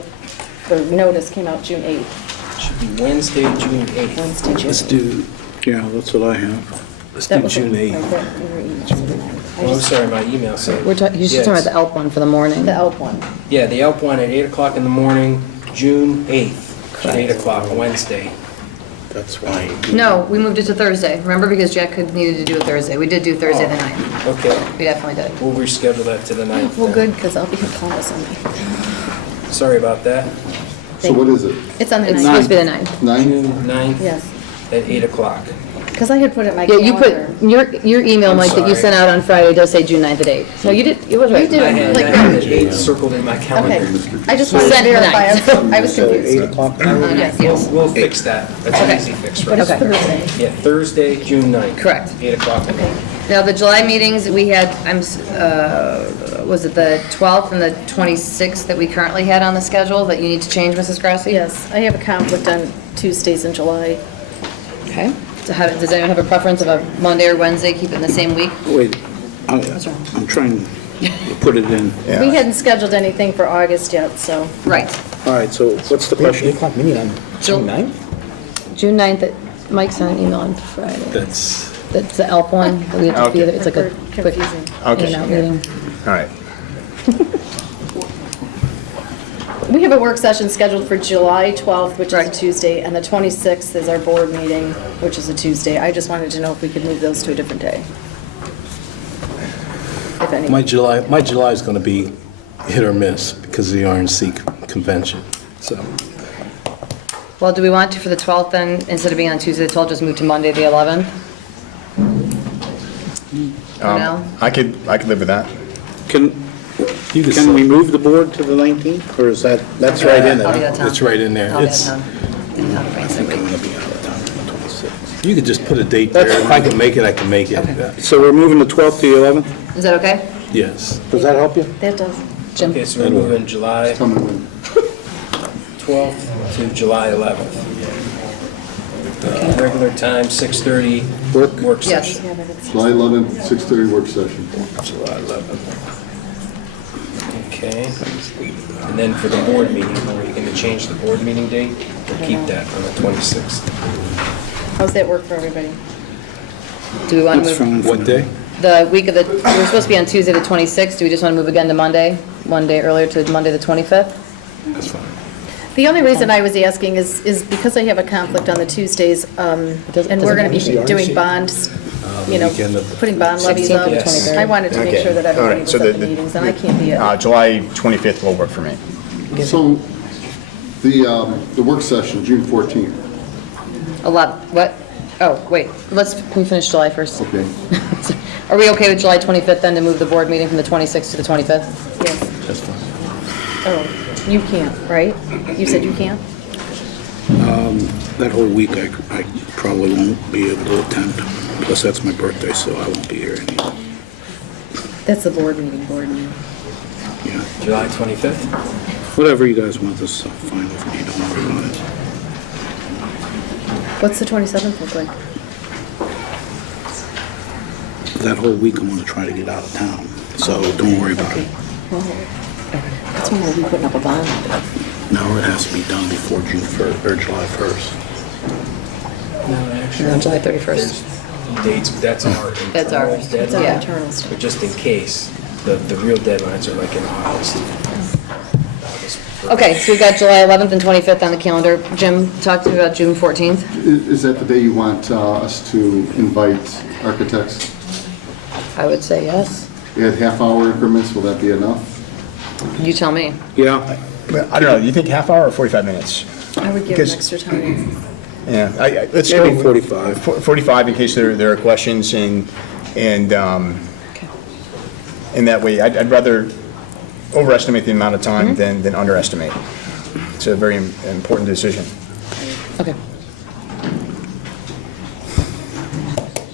the notice came out June 8th. Should be Wednesday, June 8th. Wednesday, June 8th. Let's do, Yeah, that's what I have. let's That do was June it. 8th. Right there, your email said the 9th. Oh, I'm sorry, my email said. He's just talking about the ELP one for the morning. The ELP one. Yeah, the ELP one at 8 o'clock in the morning, June 8th, at 8 o'clock, Wednesday. That's why. No, we moved it to Thursday. Remember, because Jack needed to do it Thursday. We did do Thursday the 9th. Okay, We definitely did. we'll reschedule that to the 9th. Well, then. good, because I'll be in Columbus on the 9th. Sorry about that. So what is it? It's on the It's 9th. supposed to be the 9th. 9? June 9th Yes, at 8 o'clock. because I had put it in my Yeah, you calendar. put, your email, I'm Mike, that you sorry. sent out on Friday does say June 9th at 8. So you did, it was right. You did. I had Like, 8 circled in my calendar. Okay, I just wanted to Send verify, tonight. I was So 8 confused. o'clock? Yes. We'll fix that. That's an easy fix for But us. it's Okay. Thursday. Yeah, Thursday, June 9th. Correct. 8 o'clock. Okay. Now, the July meetings, we had, was it the 12th and the 26th that we currently had on the schedule that you need to change, Mrs. Grassi? Yes, I have a conflict on Tuesdays in July. Okay. So does anyone have a preference of a Monday or Wednesday, keep it in the same week? Wait, What's wrong? I'm trying to put it in. We hadn't scheduled anything for August yet, so. Right. All right, so what's the question? 8 o'clock meeting on June 9th? June 9th, Mike sent an email on Friday. That's, It's the ELP one, that we have to be Okay. there. It's like a quick Okay. in-and-out meeting. All right. We have a work session scheduled for July 12th, which is a Tuesday, and the 26th is our board meeting, which is a Tuesday. I just wanted to know if we could move those to a different day. If any. My July is going to be hit or miss because of the RNC convention, so. Well, do we want to, for the 12th then, instead of being on Tuesday the 12th, just move to Monday the 11th? now? I could live with that. Can we move the board to the 19th, or is that's right in I'll be out there? of town. It's right in there. I'll be out of It's, town. In town for Thanksgiving. I'm gonna be out of town on the 26th. you could just put a date there. If I can make it, I can make it. So we're moving the 12th to the 11th? Is that okay? Yes. Does that help you? That does. Jim? Okay, so we're moving July 12th to July 11th. Regular time, 6:30, work Yes. session. July 11th, 6:30 work session. July 11th. Okay. And then for the board meeting, are you going to change the board meeting date or keep that on the 26th? How's that work for everybody? Do we want That's to move fine. What day? the week of the, we're supposed to be on Tuesday the 26th. Do we just want to move again to Monday? One day earlier to Monday the 25th? That's fine. The only reason I was asking is because I have a conflict on the Tuesdays, and we're going to be doing bonds, weekend of the putting bond levies 16th up. to the 23rd. I wanted to make Okay. sure that All everybody right, was so at the meetings, and I can't be at. July 25th will work for me. So, the work session, June 14th. A lot, what? Oh, wait, can we finish July 1st? Okay. Are we okay with July 25th then to move the board meeting from the 26th to the 25th? Yes. That's fine. Oh, you can't, right? You said you can't? That whole week, I probably won't be able to attend. Plus, that's my birthday, so I won't be here anymore. That's the board meeting. Yeah. July 25th? Whatever you guys want, this is fine with me. Don't worry about it. What's the 27th look like? That whole week, I'm gonna try to get out of town, so don't worry about it. Well, that's when we'll be putting up a bond. No, it has to be done before June 1st, or July 1st. No, July 31st. Dates, that's our That's our- internal it's our deadline. internal stuff. But just in case, the real deadlines are like in August. Okay, so we've got July 11th and 25th on the calendar. Jim, talk to me about June 14th. Is that the day you want us to invite architects? I would say yes. At half-hour increments, will that be enough? You tell me. Yeah, I don't know, you think half hour or 45 minutes? I would give Because- them extra time. Yeah, let's maybe go 45. 45 in case there are questions, and in that way, I'd rather overestimate the amount of time than underestimate. It's a very important decision. Okay.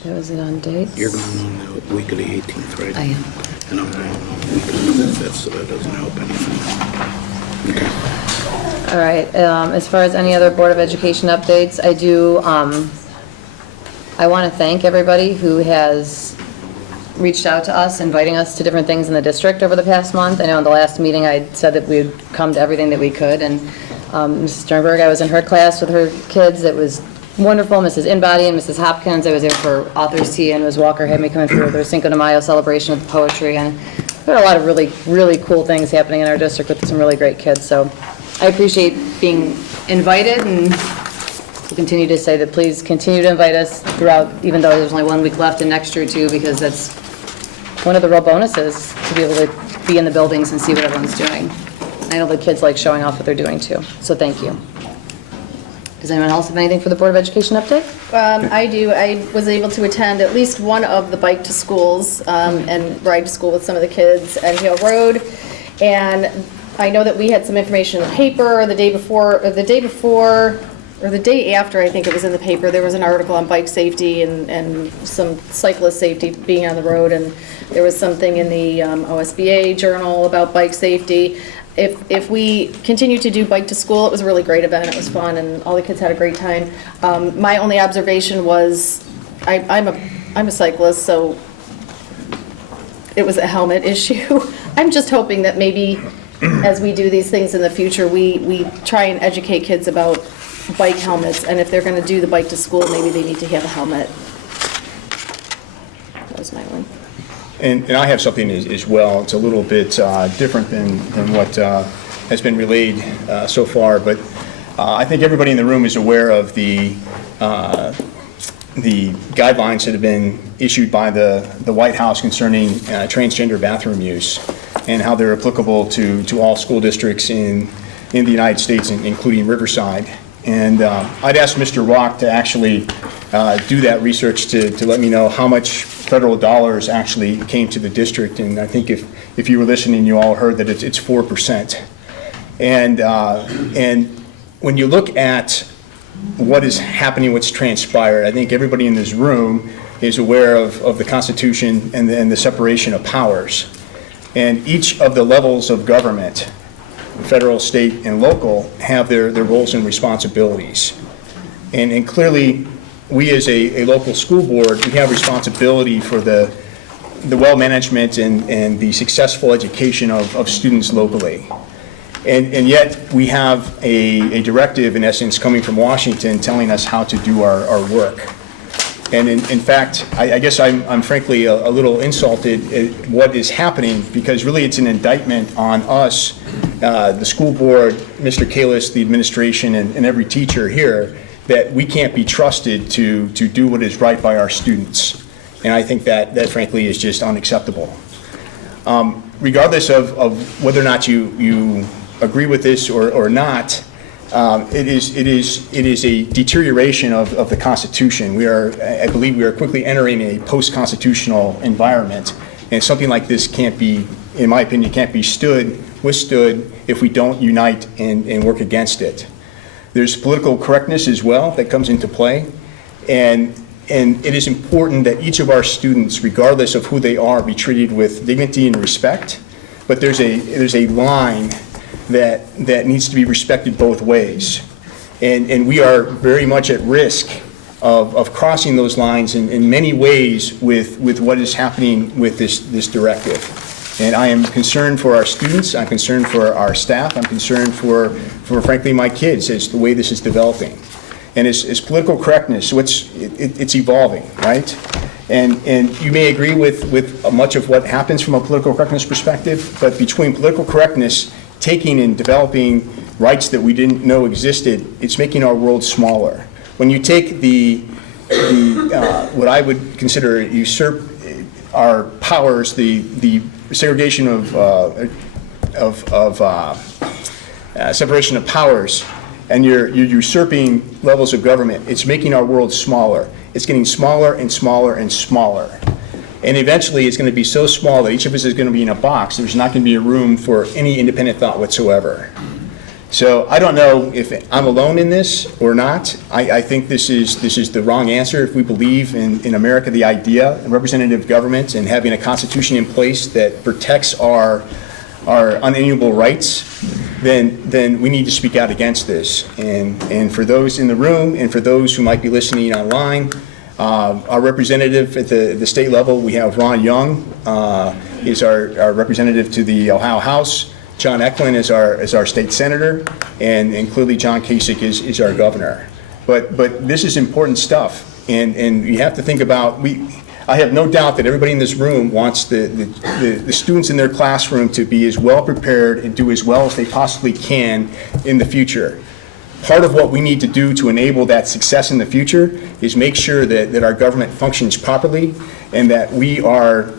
That was it on dates? You're going on the week of the 18th, right? I am. And I'm going on the week of the 5th, so that doesn't help anything. Okay. All right, as far as any other Board of Education updates, I want to thank everybody who has reached out to us, inviting us to different things in the district over the past month. I know in the last meeting, I said that we'd come to everything that we could, and Mrs. Sternberg, I was in her class with her kids. It was wonderful. Mrs. Inbody and Mrs. Hopkins, I was there for Author's Tea, and Ms. Walker had me come in for their Cinco de Mayo celebration of poetry, and there are a lot of really, really cool things happening in our district with some really great kids, so I appreciate being invited, and we'll continue to say that please continue to invite us throughout, even though there's only 1 week left in next year too, because that's one of the real bonuses, to be able to be in the buildings and see what everyone's doing. I know the kids like showing off what they're doing too, so thank you. Does anyone else have anything for the Board of Education update? I do. I was able to attend at least one of the bike to schools and ride to school with some of the kids at Hale Road. And I know that we had some information in the paper the day before, or the day after, I think it was in the paper. There was an article on bike safety and some cyclist safety being on the road. And there was something in the OSBA journal about bike safety. If we continue to do bike to school, it was a really great event. It was fun, and all the kids had a great time. My only observation was, I'm a cyclist, so it was a helmet issue. I'm just hoping that maybe as we do these things in the future, we try and educate kids about bike helmets, and if they're going to do the bike to school, maybe they need to have a helmet. was my one. And I have something as well. It's a little bit different than what has been relayed so far, but I think everybody in the room is aware of the guidelines that have been issued by the White House concerning transgender bathroom use and how they're applicable to all school districts in the United States, including Riverside. And I'd asked Mr. Rock to actually do that research to let me know how much federal dollars actually came to the district. And I think if you were listening, you all heard that it's 4%. And when you look at what is happening, what's transpired, I think everybody in this room is aware of the Constitution and the separation of powers. And each of the levels of government, federal, state, and local, have their roles and responsibilities. And clearly, we as a local school board, we have responsibility for the well-management and the successful education of students locally. And yet, we have a directive, in essence, coming from Washington telling us how to do our work. And in fact, I guess I'm frankly a little insulted at what is happening, because really it's an indictment on us, the school board, Mr. Kalis, the administration, and every teacher here, that we can't be trusted to do what is right by our students. And I think that frankly is just unacceptable. Regardless of whether or not you agree with this or not, it is a deterioration of the Constitution. I believe we are quickly entering a post-constitutional environment, and something like this can't be, in my opinion, can't be withstood if we don't unite and work against it. There's political correctness as well that comes into play, and it is important that each of our students, regardless of who they are, be treated with dignity and respect. But there's a line that needs to be respected both ways. And we are very much at risk of crossing those lines in many ways with what is happening with this directive. And I am concerned for our students, I'm concerned for our staff, I'm concerned for frankly my kids as the way this is developing. And it's political correctness, so it's evolving, right? And you may agree with much of what happens from a political correctness perspective, but between political correctness, taking and developing rights that we didn't know existed, it's making our world smaller. When you take what I would consider usurp our powers, the segregation of separation of powers, and you're usurping levels of government, it's making our world smaller. It's getting smaller and smaller and smaller. And eventually it's going to be so small that each of us is going to be in a box. There's not going to be a room for any independent thought whatsoever. So I don't know if I'm alone in this or not. I think this is the wrong answer. If we believe in America, the idea of representative government and having a constitution in place that protects our unalienable rights, then we need to speak out against this. And for those in the room and for those who might be listening online, our representative at the state level, we have Ron Young, is our representative to the Ohio House. John Eklund is our state senator, and clearly John Kasich is our governor. But this is important stuff, and you have to think about, I have no doubt that everybody in this room wants the students in their classroom to be as well prepared and do as well as they possibly can in the future. Part of what we need to do to enable that success in the future is make sure that our government functions properly and that we are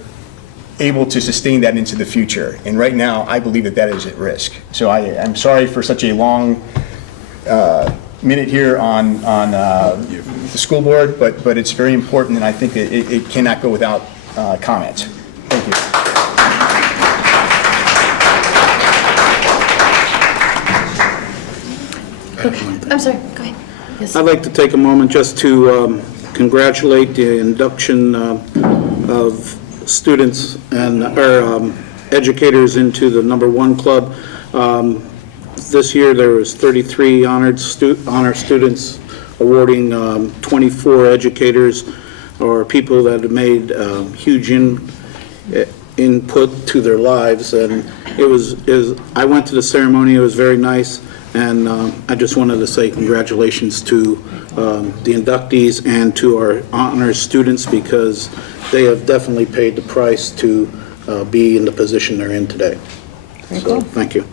able to sustain that into the future. And right now, I believe that is at risk. So I'm sorry for such a long minute here on the school board, but it's very important, and I think it cannot go without comment. Thank you. Okay, I'm sorry, go ahead. Yes. I'd like to take a moment just to congratulate the induction of students and educators into the #1 club. This year there was 33 honor students, awarding 24 educators or people that have made huge input to their lives. And I went to the ceremony. It was very nice. And I just wanted to say congratulations to the inductees and to our honors students, because they have definitely paid the price to be in the position they're in today. So, thank you.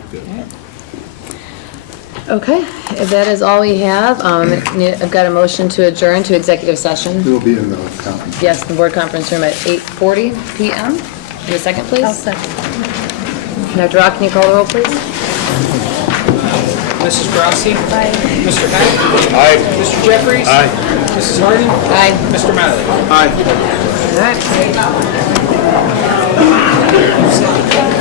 Okay, if that is all we have, I've got a motion to adjourn to executive session. It will be in the conference. Yes, the board conference room at 8:40 PM. Need a second, please? I'll second. Dr. Rock, can you call the roll, please? Mrs. Grassi? Aye. Mr. Heck? Aye. Mr. Jeffries? Aye. Mrs. Harden? Aye. Mr. Miley? Aye. All right.